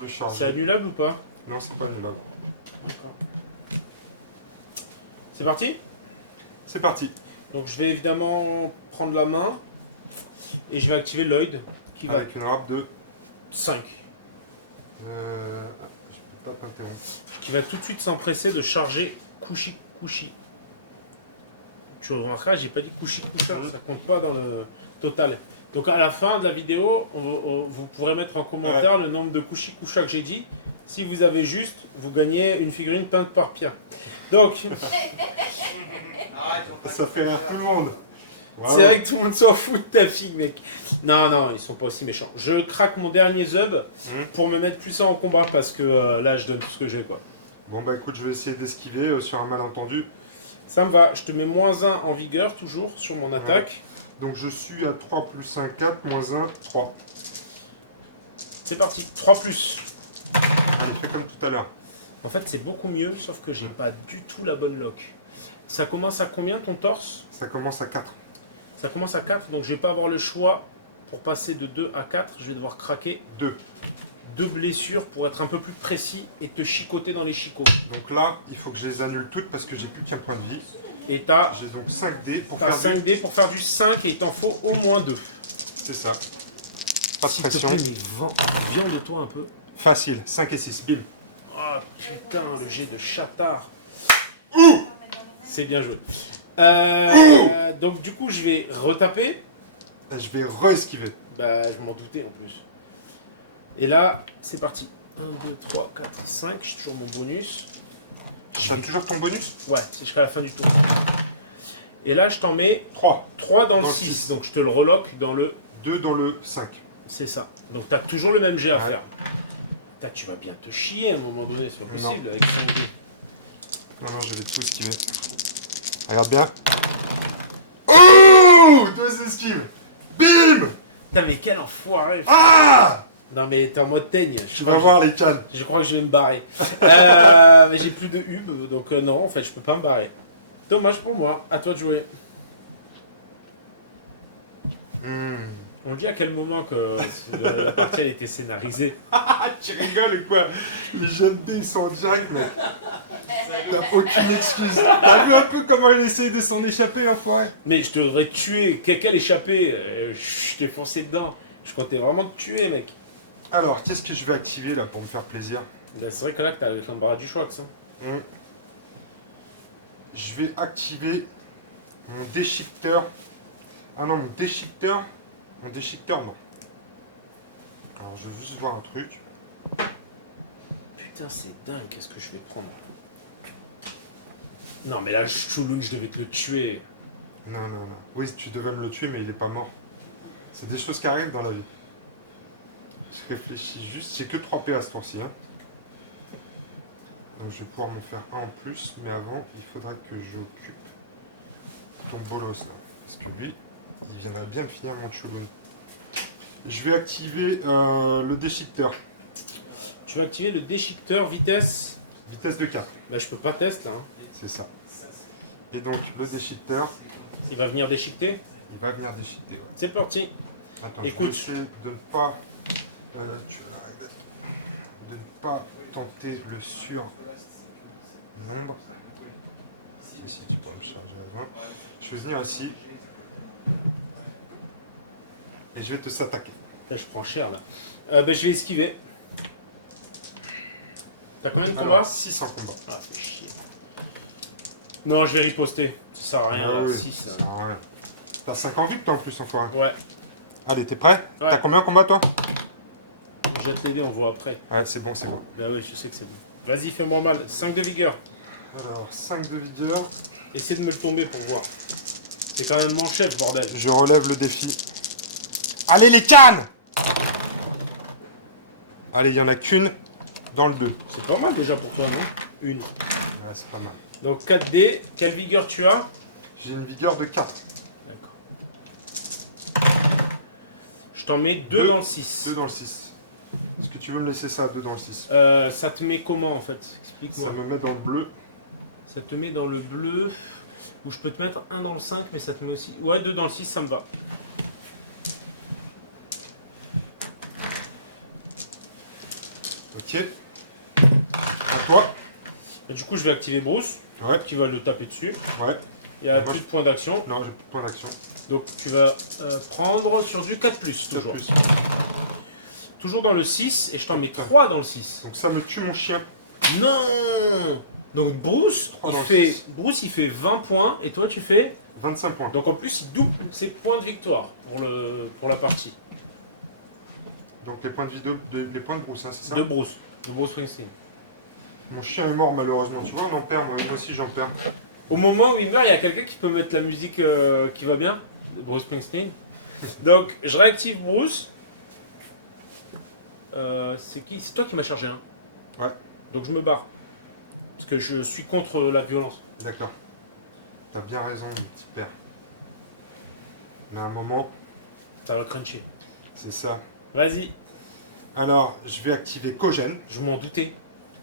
le C'est charger. annulable ou pas? Non, c'est pas annulable. D'accord. C'est parti? C'est parti. Donc je vais évidemment prendre la main et je vais activer Lloyd qui va Avec une rap de... 5. Je peux pas t'interrompre. Qui va tout de suite s'empresser de charger Kushi. Tu remarqueras, j'ai pas dit Kushi, ça compte pas dans le total. Donc à la fin de la vidéo, vous pourrez mettre en commentaire le nombre de Kushi que j'ai dit. Si vous avez juste, vous gagnez une figurine peinte par Pierre. Donc, Ça fait rire tout le monde. Waouh. c'est vrai que tout le monde s'en fout de ta fille, mec. Non, ils sont pas aussi méchants. Je craque mon dernier zub pour me mettre plus en combat parce que là, je donne tout ce que j'ai, quoi. Bon bah écoute, je vais essayer d'esquiver sur un malentendu. Ça me va. Je te mets -1 en vigueur, toujours, sur mon attaque. Donc je suis à 3 plus 1, 4, -1, 3. C'est parti. 3+. Allez, fais comme tout à l'heure. En fait, c'est beaucoup mieux, sauf que j'ai pas du tout la bonne lock. Ça commence à combien ton torse? Ça commence à 4. Ça commence à 4, donc je vais pas avoir le choix pour passer de 2 à 4. Je vais devoir craquer 2. 2 blessures pour être un peu plus précis et te chicoter dans les chicots. Donc là, il faut que je les annule toutes parce que j'ai plus qu'un point de vie. Et t'as J'ai donc 5 dés pour t'as faire 5 dés pour faire du 5 et il t'en faut au moins 2. C'est ça. Pas de S'il te pression. plaît, mais viande-toi un peu. Facile. 5 et 6. Bim. Ah putain, le jet de chatard. C'est bien joué. Donc du coup, je vais retaper. Je vais re-esquiver. Bah, je m'en doutais en plus. Et là, c'est parti. 1, 2, 3, 4, 5. J'ai toujours mon bonus. Tu as toujours ton bonus? Ouais, c'est jusqu'à la fin du tour. Et là, je t'en mets 3. 3 dans le Dans le 6. six. Donc je te le reloque dans le... 2 dans le 5. C'est ça. Donc t'as toujours le même jet à Ouais. faire. Putain, tu vas bien te chier à un moment donné, c'est pas possible avec 5 dés. Non, je vais tout esquiver. Regarde bien. Oh, 2 esquives. Bim. Putain, mais quel enfoiré. Ah, Non, mais t'es en mode teigne. tu vas voir les cannes. Je crois que je vais me barrer. Mais j'ai plus de hub, donc non, en fait, je peux pas me barrer. Dommage pour moi. À toi de jouer. On dit à quel moment que la partie elle était scénarisée. Ah, tu rigoles ou quoi? Les jeunes dés, ils sont en direct, mec. T'as aucune excuse. T'as vu un peu comment il essaye de s'en échapper, l'enfoiré? Mais je devrais te tuer. Quel échappé. Je t'ai foncé dedans. Je comptais vraiment te tuer, mec. Alors, qu'est-ce que je vais activer là pour me faire plaisir? Là, c'est vrai que là, t'as l'embarras du choix, ça. Je vais activer mon déchiqueteur. Ah non, mon déchiqueteur. Mon déchiqueteur, non. Alors, je veux juste voir un truc. Putain, c'est dingue. Qu'est-ce que je vais prendre? Non, mais là, Chouloun, je devais te le tuer. Non. Oui, tu devais me le tuer, mais il est pas mort. C'est des choses qui arrivent dans la vie. Je réfléchis juste. J'ai que 3 P à ce tour-ci. Hein. Donc, je vais pouvoir me faire un en plus. Mais avant, il faudra que j'occupe ton bolos là. Parce que lui, il viendrait bien me finir mon Chouloun. Je vais activer le déchiqueteur. Tu vas activer le déchiqueteur vitesse. Vitesse de 4. Bah, je peux pas tester, hein. C'est ça. Et donc, le déchiqueteur, Il va venir déchiqueter. il va venir déchiqueter. C'est parti. Attends, Écoute. je vais essayer de ne pas... de ne pas tenter le sur nombre. Ici, tu peux me charger avant. Je vais venir ici. Et je vais te s'attaquer. Là, je prends cher, là. Bah, je vais esquiver. T'as combien de combats? Alors, 6 en combat. Ah, c'est chier. Non, je vais riposter. Ça sert à rien, Ah là. oui, 6. ça sert à rien. T'as 5 en vie toi en plus, enfoiré. Ouais. Allez, t'es prêt? Ouais. T'as combien en combat toi? Jette les dés, on voit après. Ouais, c'est bon, c'est bon. Bah oui, je sais que c'est bon. Vas-y, fais-moi mal. 5 de vigueur. Alors, 5 de vigueur. Essaie de me le tomber pour voir. C'est quand même mon chef, bordel. Je relève le défi. Allez, les cannes! Allez, il n'y en a qu'une dans le 2. C'est pas mal déjà pour toi, non? Une. Ouais, c'est pas mal. Donc 4 dés. Quelle vigueur tu as? J'ai une vigueur de 4. D'accord. Je t'en mets 2 dans le 6. 2 dans le 6. Est-ce que tu veux me laisser ça, 2 dans le 6? Ça te met comment en fait? Explique-moi. Ça me met dans le bleu. Ça te met dans le bleu. Ou je peux te mettre 1 dans le 5, mais ça te met aussi. Ouais, 2 dans le 6, ça me va. Ok. À toi. Et du coup, je vais activer Bruce, Ouais, qui va le taper dessus. ouais. Il y a Moi, plus de points d'action. Non, j'ai plus de point d'action. Donc tu vas prendre sur du 4+, De toujours. plus. Toujours dans le 6, et je t'en mets Putain. 3 dans le 6. Donc ça me tue mon chien. Non. Donc Bruce, 3 dans le il fait 20 points, et toi tu fais... 25 points. Donc en plus, il double ses points de victoire pour la partie. Donc les points de vie les points de Bruce, hein, c'est ça? De Bruce Springsteen. Mon chien est mort malheureusement. Tu vois, on en perd. Moi aussi, j'en perds. Au moment où il meurt, il y a quelqu'un qui peut mettre la musique qui va bien, de Bruce Springsteen. Donc je réactive Bruce. C'est qui? C'est toi qui m'as chargé, hein? Ouais. Donc je me barre. Parce que je suis contre la violence. D'accord. T'as bien raison, mon petit père. Mais à un moment, Ça va cruncher. c'est ça. Vas-y. Alors, je vais activer Cogène Je m'en doutais.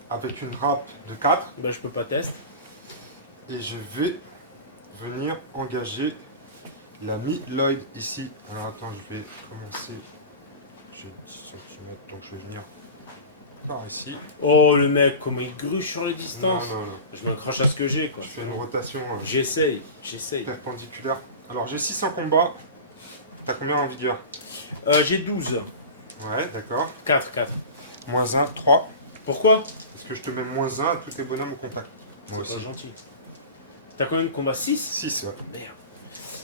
avec une râpe de 4 Ben, je peux pas tester. et je vais venir engager l'ami Lloyd ici. Alors attends, je vais commencer. J'ai 10 cm, donc je vais venir par ici. Oh le mec, comment il gruge sur les Non, distances. non, non. Je m'accroche à ce que j'ai, quoi. Je fais une rotation J'essaye. perpendiculaire. Alors j'ai 6 en combat. T'as combien en vigueur? J'ai 12. Ouais, d'accord. 4, 4. Moins 1, 3. Pourquoi? Parce que je te mets moins 1 à tous tes bonhommes au contact. Moi C'est pas aussi. gentil. T'as combien de combats? 6? 6, ouais. Merde.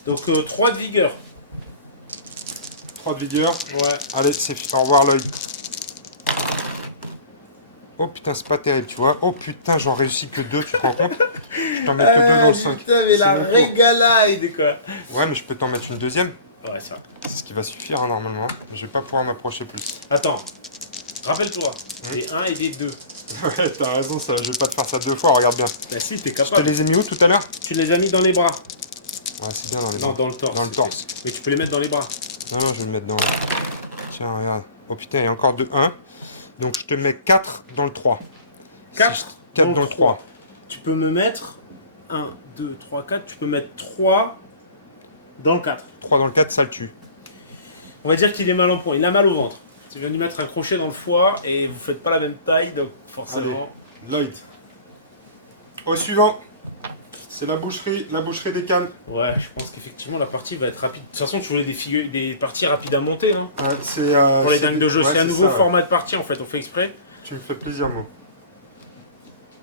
Donc 3 de vigueur. 3 de vigueur. Ouais. Allez, c'est au revoir Lloyd. Oh putain, c'est pas terrible, tu vois. Oh putain, j'en réussis que 2, tu te rends compte? Je t'en mets que 2 dans le 5. Putain, mais la régalade, quoi. Ouais, mais je peux t'en mettre une deuxième. Ouais, ça. C'est ce qui va suffire hein, normalement. Je vais pas pouvoir m'approcher plus. Attends. Rappelle-toi. Des 1 et des 2. Ouais, t'as raison, ça. Je vais pas te faire ça 2 fois, regarde bien. Bah si, t'es Je te capable. les ai mis où tout à l'heure? Tu les as mis dans les bras. Ouais, c'est bien dans les Non, bras. dans le torse. Dans le torse. Mais tu peux les mettre dans les bras. Non, non, je vais le mettre dans le... Tiens, regarde. Oh putain, il y a encore 1. Donc je te mets 4 dans le 3. 4 4 dans le 3. Tu peux me mettre 1, 2, 3, 4. Tu peux mettre 3 dans le 4. 3 dans le 4, ça le tue. On va dire qu'il est mal en point. Il a mal au ventre. Tu viens de lui mettre un crochet dans le foie et vous faites pas la même taille, donc forcément. Lloyd. Au suivant. C'est la boucherie des cannes. Ouais, je pense qu'effectivement la partie va être rapide. De toute façon, tu voulais des parties rapides à monter. Hein. Ouais, c'est... Pour les dingues de jeu, ouais, c'est un nouveau ça, ouais. format de partie en fait, on fait exprès. Tu me fais plaisir, Mo.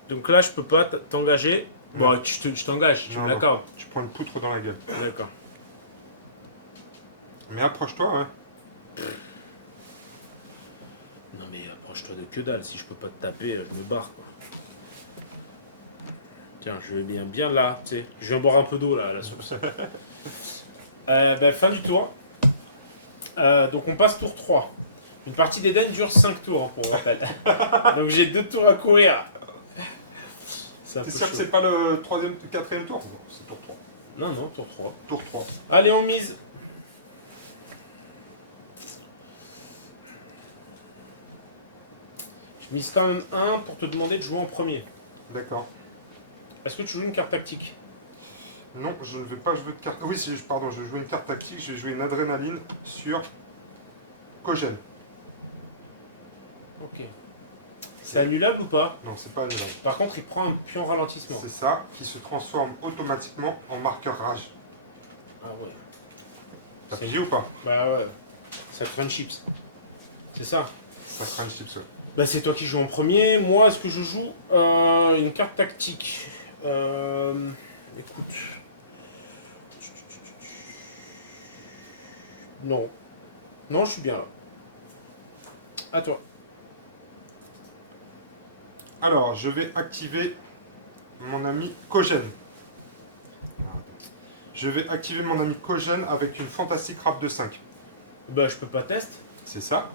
Donc là, je peux pas t'engager. Bon, je t'engage, tu Non, me non. l'accordes. Je prends une poutre dans la gueule. D'accord. Mais approche-toi, ouais. Non mais approche-toi de que dalle, si je peux pas te taper, je me barre quoi. Tiens, je vais bien là, tu sais. Je viens boire un peu d'eau là, à la source. Fin du tour. Donc on passe tour 3. Une partie d'Eden dure 5 tours, hein, pour rappel. Donc j'ai 2 tours à courir. T'es sûr que c'est pas le 4e tour? Non, c'est tour 3. Non, non, tour 3. Tour 3. Allez, on mise. Je mise quand même 1 pour te demander de jouer en premier. D'accord. Est-ce que tu joues une carte tactique? Non, je ne vais pas jouer de carte... Oui, pardon, je vais jouer une carte tactique. Je vais jouer une adrénaline sur Kogel. Ok. C'est annulable ou pas? Non, c'est pas annulable. Par contre, il prend un pion ralentissement. C'est ça, qui se transforme automatiquement en marqueur rage. Ah ouais. T'as payé ou pas? Bah ouais. Ça te fait une chips. C'est ça. Ça sera une chips. Bah c'est toi qui joues en premier. Moi, est-ce que je joue une carte tactique? Écoute. Non. Non, je suis bien là. À toi. Alors, je vais activer mon ami Kogel. Je vais activer mon ami Kogel avec une fantastique rap de 5. Bah je peux pas test. C'est ça.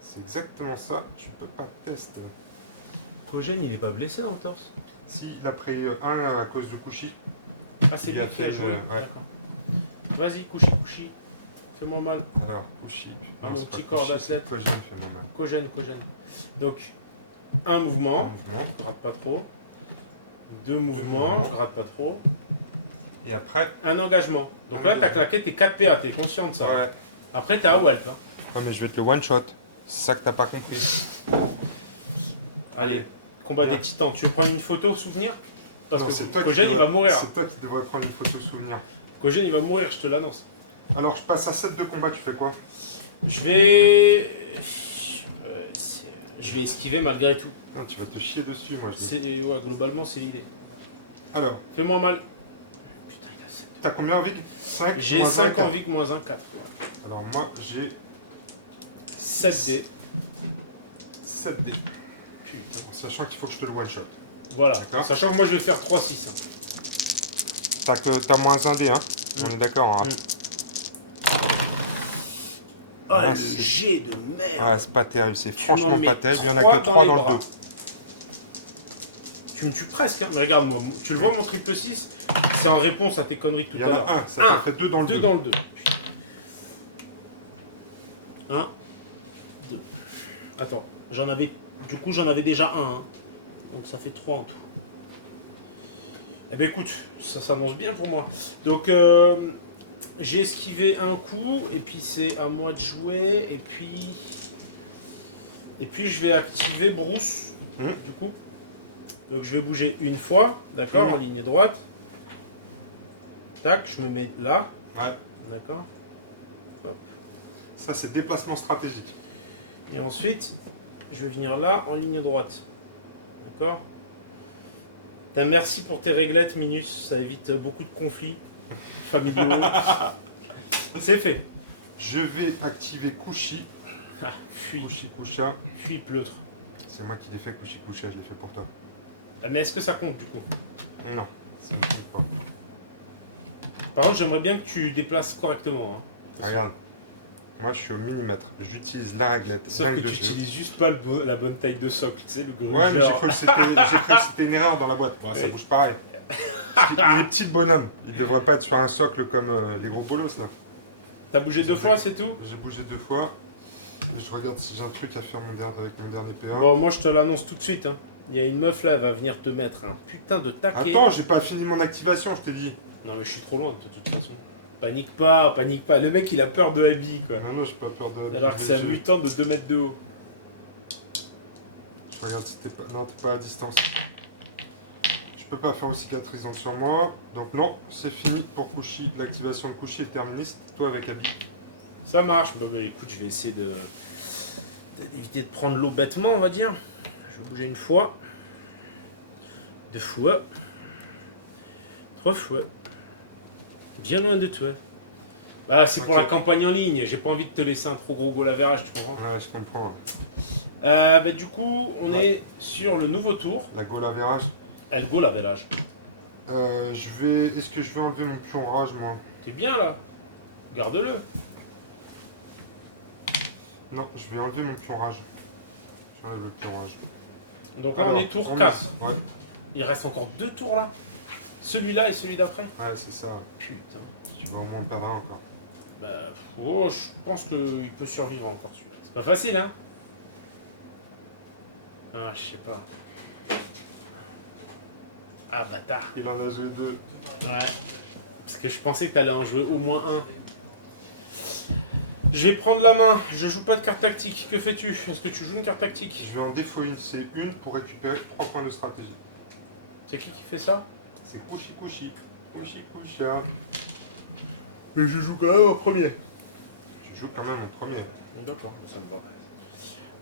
C'est exactement ça. Tu peux pas tester. Kogel, il est pas blessé dans le torse. Si, il a pris 1 à cause de Kushi. Ah, c'est Il lui a qui a fait joué. ouais. D'accord. Vas-y, couchi. Fais-moi mal. Alors, Kushi. Ah, Non, mon c'est pas petit corps Kushi, d'athlète. c'est Kogel, fais-moi mal. Kogel. Donc, un mouvement. Un mouvement. Rate pas trop. 2 mouvements. mouvements. Rate pas trop. Et après. Un engagement. Donc Un là, t'as engagement. claqué tes 4 PA, t'es conscient de ça. Ouais. Après, t'as Awelp. Hein. Ouais, mais je vais te le one shot. C'est ça que t'as pas compris. Allez, combat Bien. des titans. Tu veux prendre une photo souvenir? Parce Non, que c'est toi Kogel, qui il va mourir. C'est toi qui devrais prendre une photo souvenir. Kogel, il va mourir, je te l'annonce. Alors, je passe à 7 de combat, tu fais quoi? Je vais. Je vais esquiver malgré tout. Non, tu vas te chier dessus, moi je dis. Ouais, globalement, c'est l'idée. Alors, Fais-moi mal. Putain, il a 7. t'as combien en vig? 5 J'ai 5 en vie que moins 1, 4. Alors, moi j'ai 7D. 7 dés. Putain. En sachant qu'il faut que je te le one shot. Voilà. D'accord. Sachant que moi, je vais faire 3-6. T'as moins 1 dé, hein? On est d'accord, hein? Oh, Ah, le c'est- jet de merde. Ouais, c'est pas terrible, c'est m'en franchement mets pas terrible. Il y en a 3 que 3 dans les le bras. dos. Tu me tues presque, hein. Mais regarde, moi, tu le vois, mon triple 6? C'est en réponse à tes conneries de tout Il y à en l'heure. a un, ça t'en fait 2 dans le 2 2. dans le 2. 1, 2. Attends, j'en avais déjà 1. Hein. Donc ça fait 3 en tout. Eh ben écoute, ça s'annonce bien pour moi. Donc j'ai esquivé un coup, et puis c'est à moi de jouer, et puis je vais activer Bruce, du coup. Donc je vais bouger une fois, d'accord, en ligne droite. Tac, je me mets là. Ouais. D'accord. Hop. Ça, c'est déplacement stratégique. Et ensuite, je vais venir là en ligne droite. D'accord? Merci pour tes réglettes, Minus. Ça évite beaucoup de conflits familiaux. C'est fait. Je vais activer Kushi. Ah, fuis. Kushi Kusha. Fuis pleutre. C'est moi qui l'ai fait, Kushi Kusha, je l'ai fait pour toi. Ah, mais est-ce que ça compte du coup? Non, ça ne compte pas. Par contre, j'aimerais bien que tu déplaces correctement. Hein. Regarde. Moi, je suis au millimètre. J'utilise la réglette. Sauf que tu n'utilises juste pas la bonne taille de socle, tu sais, le gros Ouais, mais j'ai genre. cru que c'était une erreur dans la boîte. Bon, ça Ouais. bouge pareil. Les petits bonhommes, ils devraient pas être sur un socle comme les gros bolos là. T'as bougé 2 fois, c'est tout? J'ai bougé 2 fois. Et je regarde si j'ai un truc à faire avec mon dernier PA. Bon, moi je te l'annonce tout de suite. Hein. Il y a une meuf là, elle va venir te mettre un putain de taquet. Attends, j'ai pas fini mon activation, je t'ai dit. Non, mais je suis trop loin de toute façon. Panique pas, panique pas. Le mec il a peur de Abby quoi. Non, j'ai pas peur de. Alors que c'est un mutant de 2 mètres de haut. Je regarde si t'es pas. Non, t'es pas à distance. Je peux pas faire aux cicatrisant sur moi. Donc, non, c'est fini pour Kushi. L'activation de Kushi est terminée. C'est toi avec Abby. Ça marche. Bon, bah, écoute, je vais essayer d'éviter de prendre l'eau bêtement, on va dire. Je vais bouger une fois. 2 fois. 3 fois. Bien loin de toi. Bah, c'est pour Ok. la campagne en ligne. J'ai pas envie de te laisser un trop gros goal-average, tu comprends? Ouais, je comprends. Bah, du coup, on est sur le nouveau tour. La goal average. Elle goal-average. Est-ce que je vais enlever mon pion rage, moi? T'es bien là? Garde-le. Non, je vais enlever mon pion rage. J'enlève le pion rage. Donc là, Alors, on est tour on 4. met- Ouais, Il reste encore 2 tours là. Celui-là et celui d'après. ouais, c'est ça. Putain. Tu vas au moins en perdre un encore. Bah, oh, je pense qu'il peut survivre encore celui-là. C'est pas facile, hein? Ah, je sais pas. Ah, bâtard. Il en a joué 2. Ouais. Parce que je pensais que t'allais en jouer au moins un. Je vais prendre la main. Je joue pas de carte tactique. Que fais-tu? Est-ce que tu joues une carte tactique? Je vais en défaut une, c'est une pour récupérer 3 points de stratégie. C'est qui fait ça? C'est Kushi Kushi. Kushi Kusha. Mais je joue quand même en premier. Tu joues quand même en premier. D'accord, ça me va.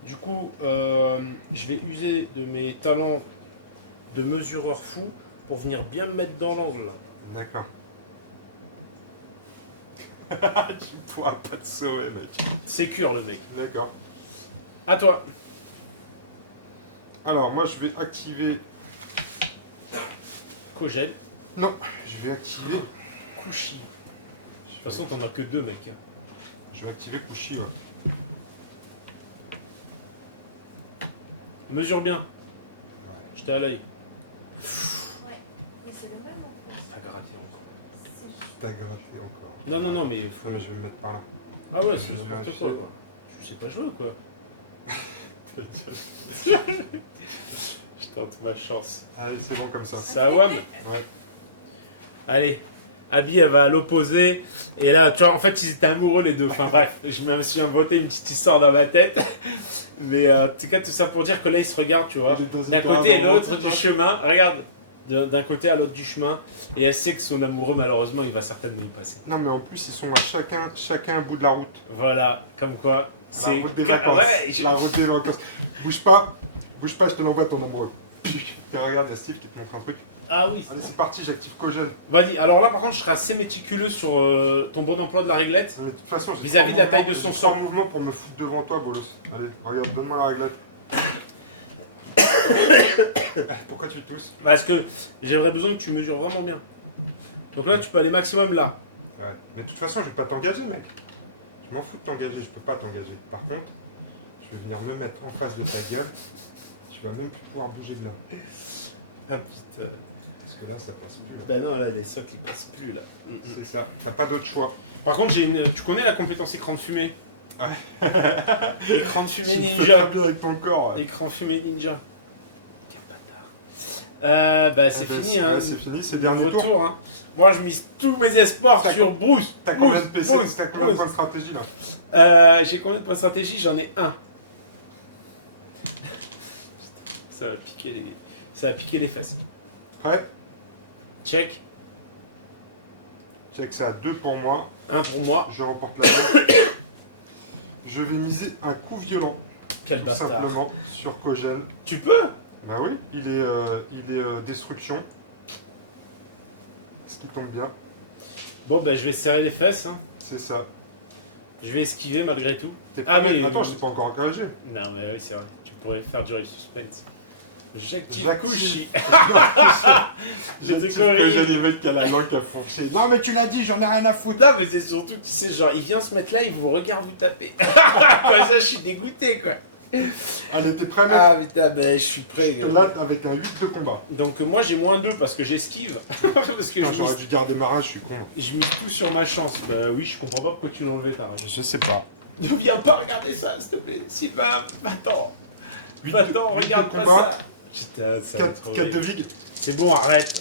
Du coup, je vais user de mes talents de mesureur fou pour venir bien me mettre dans l'angle. D'accord. Tu pourras pas te sauver, mec. Sécure le mec. D'accord. À toi. Alors, moi, je vais activer. Kogel. Non, je vais activer. Kushi. De toute façon, t'en as que 2 mec. Je vais activer Kushi, ouais. Mesure bien. J'étais à l'œil. Ouais. Mais c'est le même en plus. À gratter encore. C'est juste- T'as gratté encore. Non, non, non, mais il faut. Ouais, mais je vais me mettre par là. Ah ouais, c'est Je vais n'importe vérifier. quoi, quoi. Je sais pas jouer quoi. Je tente ma chance. Allez, c'est bon comme ça. C'est à Wam. Ouais. Allez. Abby, elle va à l'opposé. Et là, tu vois, en fait, ils étaient amoureux les deux. Enfin bref, je me suis inventé une petite histoire dans ma tête. Mais en tout cas, tout ça pour dire que là, ils se regardent, tu vois. Il est dans une D'un côté et période l'autre romantique, du chemin. Regarde. D'un côté à l'autre du chemin. Et elle sait que son amoureux, malheureusement, il va certainement y passer. Non, mais en plus, ils sont à chacun un bout de la route. Voilà, comme quoi. La route des vacances. Ouais, La route des vacances. Bouge pas, je te l'envoie ton amoureux. Et regarde, il y a Steve qui te montre un truc. Ah oui. Allez, c'est parti, j'active Kogel. Vas-y, alors là, par contre, je serai assez méticuleux sur ton bon emploi de la réglette. Mais de toute façon, j'ai Vis-à-vis trois de la taille mouvements- de son j'ai trois sang. mouvements pour me foutre devant toi, Bolos. Allez, regarde, donne-moi la réglette. Pourquoi tu tousses? Parce que j'aurais besoin que tu mesures vraiment bien. Donc là, tu peux aller maximum là. Ouais. Mais de toute façon, je vais pas t'engager, mec. Je m'en fous de t'engager, je peux pas t'engager. Par contre, je vais venir me mettre en face de ta gueule. Tu vas même plus pouvoir bouger de là. Ah putain. Parce que là, ça passe plus. Là. Ben non, là, les socles, ils passent plus là. C'est ça, t'as pas d'autre choix. Par contre, tu connais la compétence écran de fumée? Ouais. Écran de fumée Tu fais ninja. très bien avec ton corps. Ouais. Écran fumée ninja. Quel bâtard. Bah, c'est Eh ben, fini, hein. Ouais, c'est fini, c'est le dernier Nouveau tour. hein. Moi, je mise tous mes espoirs T'as sur Bruce. T'as combien de Bruce, PC? Bruce, T'as combien de Bruce. points de stratégie là? J'ai combien de points de stratégie? J'en ai un. Ça va piquer les fesses. Prêt? Check. Check, c'est à 2 pour moi. Un pour moi. Je remporte la main. Je vais miser un coup violent, Quel tout bâtard. simplement, sur Kogel. Tu peux? Bah oui, il est destruction. Ce qui tombe bien, Bon, ben je vais serrer les fesses. Hein. c'est ça. Je vais esquiver malgré tout. T'es Ah, prêt? mais- Attends, je t'ai pas encore engagé. Non, mais oui, c'est vrai. Tu pourrais faire durer le suspense. J'active J'active. Kushi. J'ai J'ai dit décoré. que j'ai des mecs qui a la langue à fourcher. Non mais tu l'as dit, j'en ai rien à foutre. Non, mais c'est surtout, tu sais, genre, il vient se mettre là, il vous regarde vous taper. Comme ça, je suis dégoûté, quoi. Allez, t'es prêt mec? Ah, putain, ben je suis prêt. Je te late avec un 8 de combat. Donc, moi, j'ai moins 2 parce que j'esquive. Parce que Putain, je j'aurais mise, dû garder ma rage, je suis con. je mise tout sur ma chance. Bah oui, je comprends pas pourquoi tu l'as enlevé, ta rage. Je sais pas. Ne viens pas regarder ça, s'il te plaît. Si, bah, attends. Huit Attends, de- regarde huit de pas combat. ça. Putain, ça va être 4 de horrible. vig. C'est bon, arrête.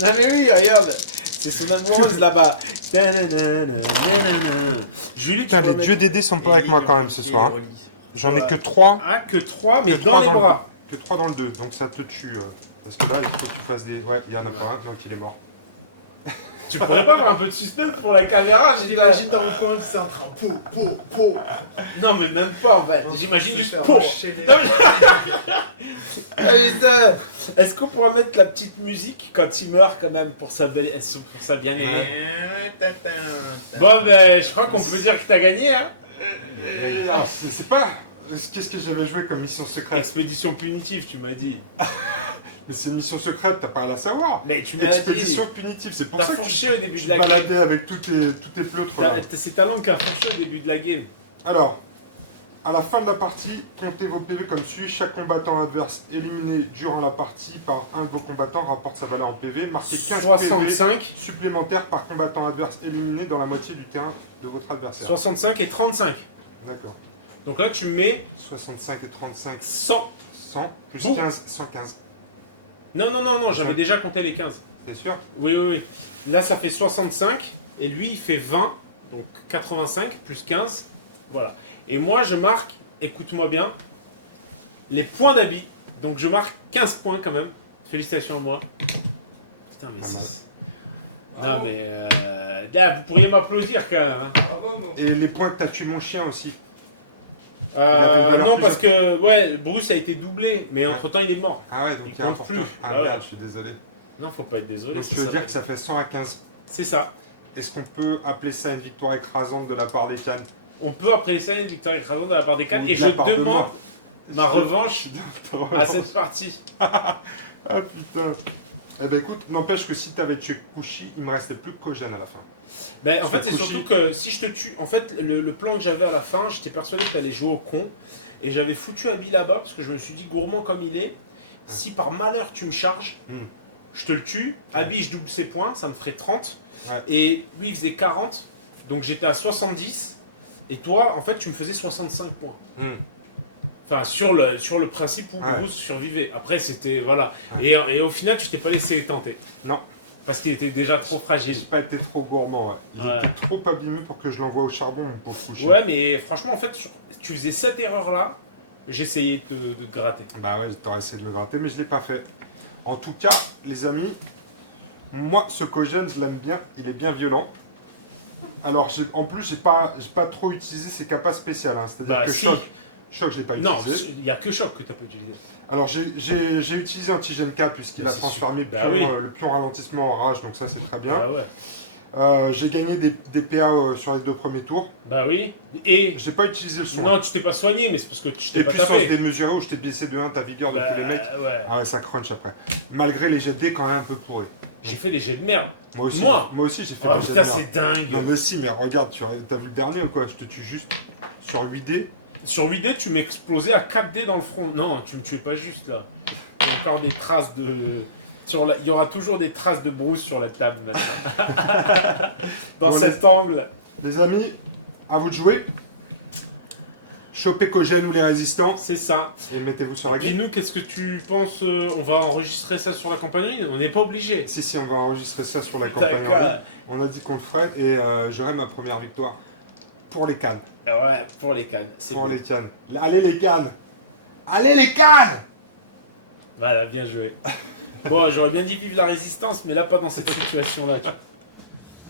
Non mais oui, regarde. C'est son amoureuse là-bas. Julie, tu Putain, peux les mettre- dieux d'aider sont pas avec moi quand même ce soir. hein. Voilà. J'en ai que 3. Ah, que 3, mais Que dans trois les dans le bras. Que 3 dans le 2, donc ça te tue. Parce que là, il faut que tu fasses des. Ouais, il y en a pas un, donc il est mort. Tu pourrais pas avoir un peu de suspense pour la caméra? J'imagine dans mon coin, c'est un train. Po. Non, mais même pas en fait. J'imagine juste po. Non, mais- Ah, putain. Est-ce qu'on pourra mettre la petite musique quand il meurt quand même pour sa bien-aimée? Bon, ben, je crois qu'on peut dire que t'as gagné, hein? Ah, c'est pas. Qu'est-ce que j'avais joué comme mission secrète? Expédition punitive, tu m'as dit. Mais c'est une mission secrète, t'as pas à la savoir. Mais tu m'as dit. Expédition punitive, c'est pour T'as ça que tu fourché au début te de la game. baladais avec tous tes pleutres là. C'est ta langue qui a fourché au début de la game. Alors, à la fin de la partie, comptez vos PV comme suit. Chaque combattant adverse éliminé durant la partie par un de vos combattants rapporte sa valeur en PV. Marquez 15 PV 65, supplémentaires par combattant adverse éliminé dans la moitié du terrain de votre adversaire. 65 et 35. D'accord. Donc là, tu mets 65 et 35, 100. 100, plus Bon. 15, 115. Non, j'avais déjà compté les 15. T'es sûr? Oui. Là, ça fait 65. Et lui, il fait 20. Donc 85 plus 15. Voilà. Et moi, je marque, écoute-moi bien, les points d'habit. Donc je marque 15 points quand même. Félicitations à moi. Putain, mais Pas mal. c'est... Non, mais... là, vous pourriez m'applaudir quand même. Hein. Et les points que t'as tué mon chien aussi. avait une valeur Non, plus parce que ouais, Bruce a été doublé. Mais entre-temps, il est mort. Ah ouais, donc Il il est compte important. plus. Ah Ah ouais. merde, je suis désolé. Non, faut pas être désolé. Donc tu veux dire que ça fait 100 à 15. C'est ça. Est-ce qu'on peut appeler ça une victoire écrasante de la part des Cannes? On peut apprécier ça une victoire écrasante de la part des Cannes. Ou Et de je la part de demande moi. ma revanche à cette partie. Ah putain. Eh ben écoute, n'empêche que si t'avais tué Kushi, il me restait plus que Kogen à la fin. Ben, en Sur fait, c'est Kushi. surtout que si je te tue. En fait, le plan que j'avais à la fin, j'étais persuadé que tu allais jouer au con. Et j'avais foutu Abby là-bas parce que je me suis dit, gourmand comme il est, si par malheur tu me charges, Hmm. je te le tue. Abby, je double ses points, ça me ferait 30. Ouais. Et lui, il faisait 40. Donc j'étais à 70. Et toi, en fait, tu me faisais 65 points. Hmm. Enfin, sur le principe où Ouais. Bruce survivait. Après, c'était. Voilà. Ouais. Et au final, tu t'es pas laissé tenter. Non. Parce qu'il était déjà trop fragile. J'ai pas été trop gourmand. Ouais. Il Ouais. était trop abîmé pour que je l'envoie au charbon, mon pauvre Kushi. Ouais, mais franchement, en fait, tu faisais cette erreur-là, j'essayais de te gratter. Bah ouais, t'aurais essayé de me gratter, mais je l'ai pas fait. En tout cas, les amis, moi, ce Kogen, je l'aime bien. Il est bien violent. Alors, en plus, j'ai pas trop utilisé ses capas spéciales. Hein. C'est-à-dire Bah, que si. Choc, je l'ai pas Non, utilisé. il n'y a que Choc que tu as pas utilisé. Alors, j'ai utilisé Antigène K puisqu'il Bah, a c'est transformé super. Bah oui. le pion ralentissement en rage, donc ça, c'est très bien. Bah ouais. J'ai gagné des PA sur les 2 premiers tours. Bah oui. Et. J'ai pas utilisé le son. Non, tu t'es pas soigné, mais c'est parce que tu t'es Et pas puissance tapé. démesurée où je t'ai baissé de 1 ta vigueur de Bah, tous les mecs. ouais. Ah ouais, ça crunch après. Malgré les jets de dés quand même un peu pourris. J'ai fait des jets de merde. Moi aussi, Moi j'ai fait Oh des jets de putain, merde. c'est dingue. Non mais si, mais regarde, t'as vu le dernier ou quoi? Je te tue juste sur 8 dés. Sur 8D, tu m'explosais à 4D dans le front. Non, tu me tuais pas juste là. Il y a encore des traces de. Il y aura toujours des traces de Bruce sur la table maintenant. Dans Bon, cet angle. Les amis, à vous de jouer. Chopez Kogen ou les résistants C'est ça. et mettez-vous sur la grille. Dis-nous, qu'est-ce que tu penses On va enregistrer ça sur la campagne. On n'est pas obligé. Si, on va enregistrer ça sur la campagne en ligne. On a dit qu'on le ferait et j'aurai ma première victoire pour les Cannes. Ouais, pour les cannes. C'est Pour bon. les Cannes. Allez les Cannes. Allez les Cannes. Voilà, bien joué. Bon, j'aurais bien dit vive la résistance, mais là, pas dans cette situation-là. tu vois.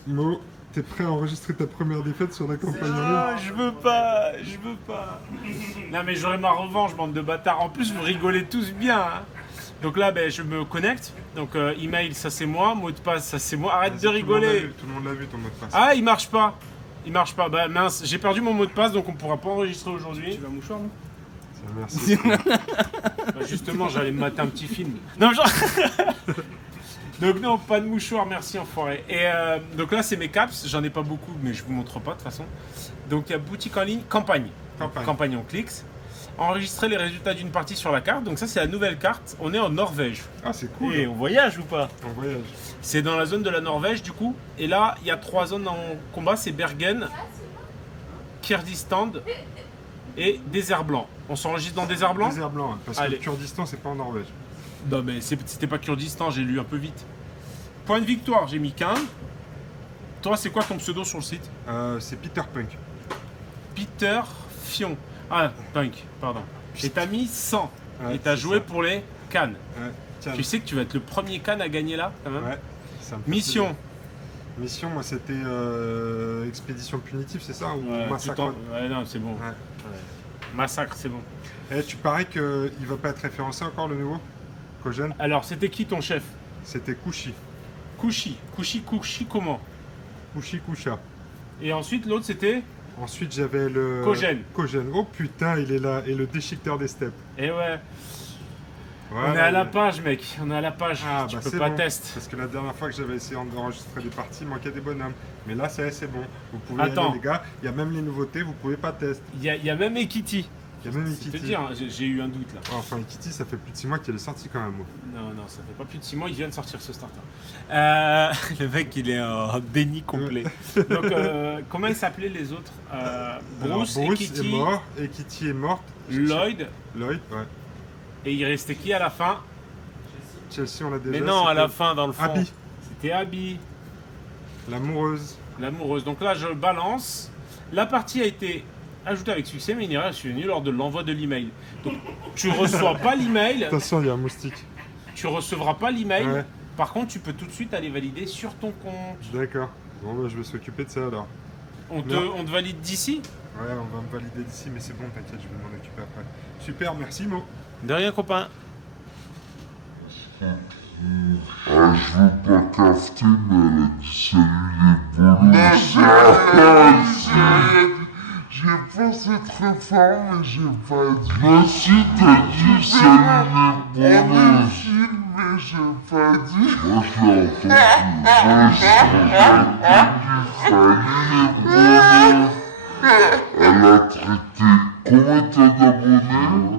Mou. T'es prêt à enregistrer ta première défaite sur la campagne en ligne? Ah, je veux pas. Non mais j'aurai ma revanche, bande de bâtards. En plus, vous rigolez tous bien. Hein. Donc là, je me connecte. Donc email, ça c'est moi. Mot de passe, ça c'est moi. Arrête de rigoler. Tout le monde l'a vu ton mot de passe. Ah, il marche pas. Bah mince, j'ai perdu mon mot de passe, donc on pourra pas enregistrer aujourd'hui. Tu veux un mouchoir, non? Merci. Bah, justement, j'allais me mater un petit film. Non, genre... Donc non, pas de mouchoir, merci enfoiré. Et donc là, c'est mes caps. J'en ai pas beaucoup, mais je vous montre pas de toute façon. Donc il y a boutique en ligne, campagne on clique. Enregistrer les résultats d'une partie sur la carte. Donc ça, c'est la nouvelle carte. On est en Norvège. Ah, c'est cool. Et on voyage ou pas? On voyage. C'est dans la zone de la Norvège du coup. Et là, il y a 3 zones en combat. C'est Bergen, Kurdistan et Désert Blanc. On s'enregistre dans Désert Blanc? Désert Blanc, parce Allez. que le Kurdistan, c'est pas en Norvège. Non mais c'était pas Kurdistan, j'ai lu un peu vite. Point de victoire, j'ai mis 15. Toi, c'est quoi ton pseudo sur le site? C'est Peter Punk. Peter Fion. Ah, Punk, pardon. Et t'as mis 100. Ouais, et t'as c'est joué ça. pour les Cannes. Ouais. Tiens. Tu sais que tu vas être le premier Cannes à gagner là, quand même. Ouais. Ça me fait Mission. plaisir. Mission, moi, c'était expédition punitive, c'est ça? Ou Ouais, massacre? ouais, non, c'est bon. Ouais. Massacre, c'est bon. Eh, tu parais qu'il va pas être référencé encore, le nouveau Kogène? Alors, c'était qui ton chef? C'était Kushi. Kushi comment? Kushi Kusha. Et ensuite, l'autre, c'était Ensuite, j'avais le... Kogène. Kogène. Oh putain, il est là. Et le déchiqueteur des steppes. Et ouais. Voilà, On est à la page, mec. On est à la page. Ah, Tu bah peux c'est pas bon. tester. Parce que la dernière fois que j'avais essayé d'enregistrer des parties, il manquait des bonhommes. Mais là, c'est bon. Vous pouvez y Attends. aller, les gars. Il y a même les nouveautés, vous pouvez pas tester. Il y a même Ekiti. Il y a même C'est te Ikiti. dire, hein, j'ai eu un doute là. Enfin, Ikiti, ça fait plus de 6 mois qu'il est sorti quand même. Non, ça fait pas plus de 6 mois, il vient de sortir ce starter. Le mec, il est en déni complet. Donc, comment ils s'appelaient les autres? Bruce, Alors, Bruce Ekiti, est mort, Ekiti est morte. Lloyd, Lloyd, ouais. et il restait qui à la fin? Chelsea, on l'a déjà. Mais non, à la c'était fin, dans le fond. Abby, C'était Abby, l'amoureuse. l'amoureuse. Donc là, je balance. La partie a été ajoutée avec succès, mais il n'est rien survenu lors de l'envoi de l'email. Donc, tu reçois pas l'email, Attention, il y a un moustique. tu recevras pas l'email. Ouais. Par contre, tu peux tout de suite aller valider sur ton compte. D'accord. Bon, bah, je vais s'occuper de ça alors. On te valide d'ici? Ouais, on va me valider d'ici, mais c'est bon, t'inquiète, je vais m'en occuper après. Super, merci Mo. De rien, copain. Ah, je veux pas cafeter, mais elle a dit salut les bolos. J'ai pensé très fort, mais j'ai pas dit. Mais si, t'as dit salut les bolos. Mais j'ai pas dit. Moi, je l'ai entendu. Moi, j'ai entendu salut les bolos. Elle a traité combien t'as d'abonnés?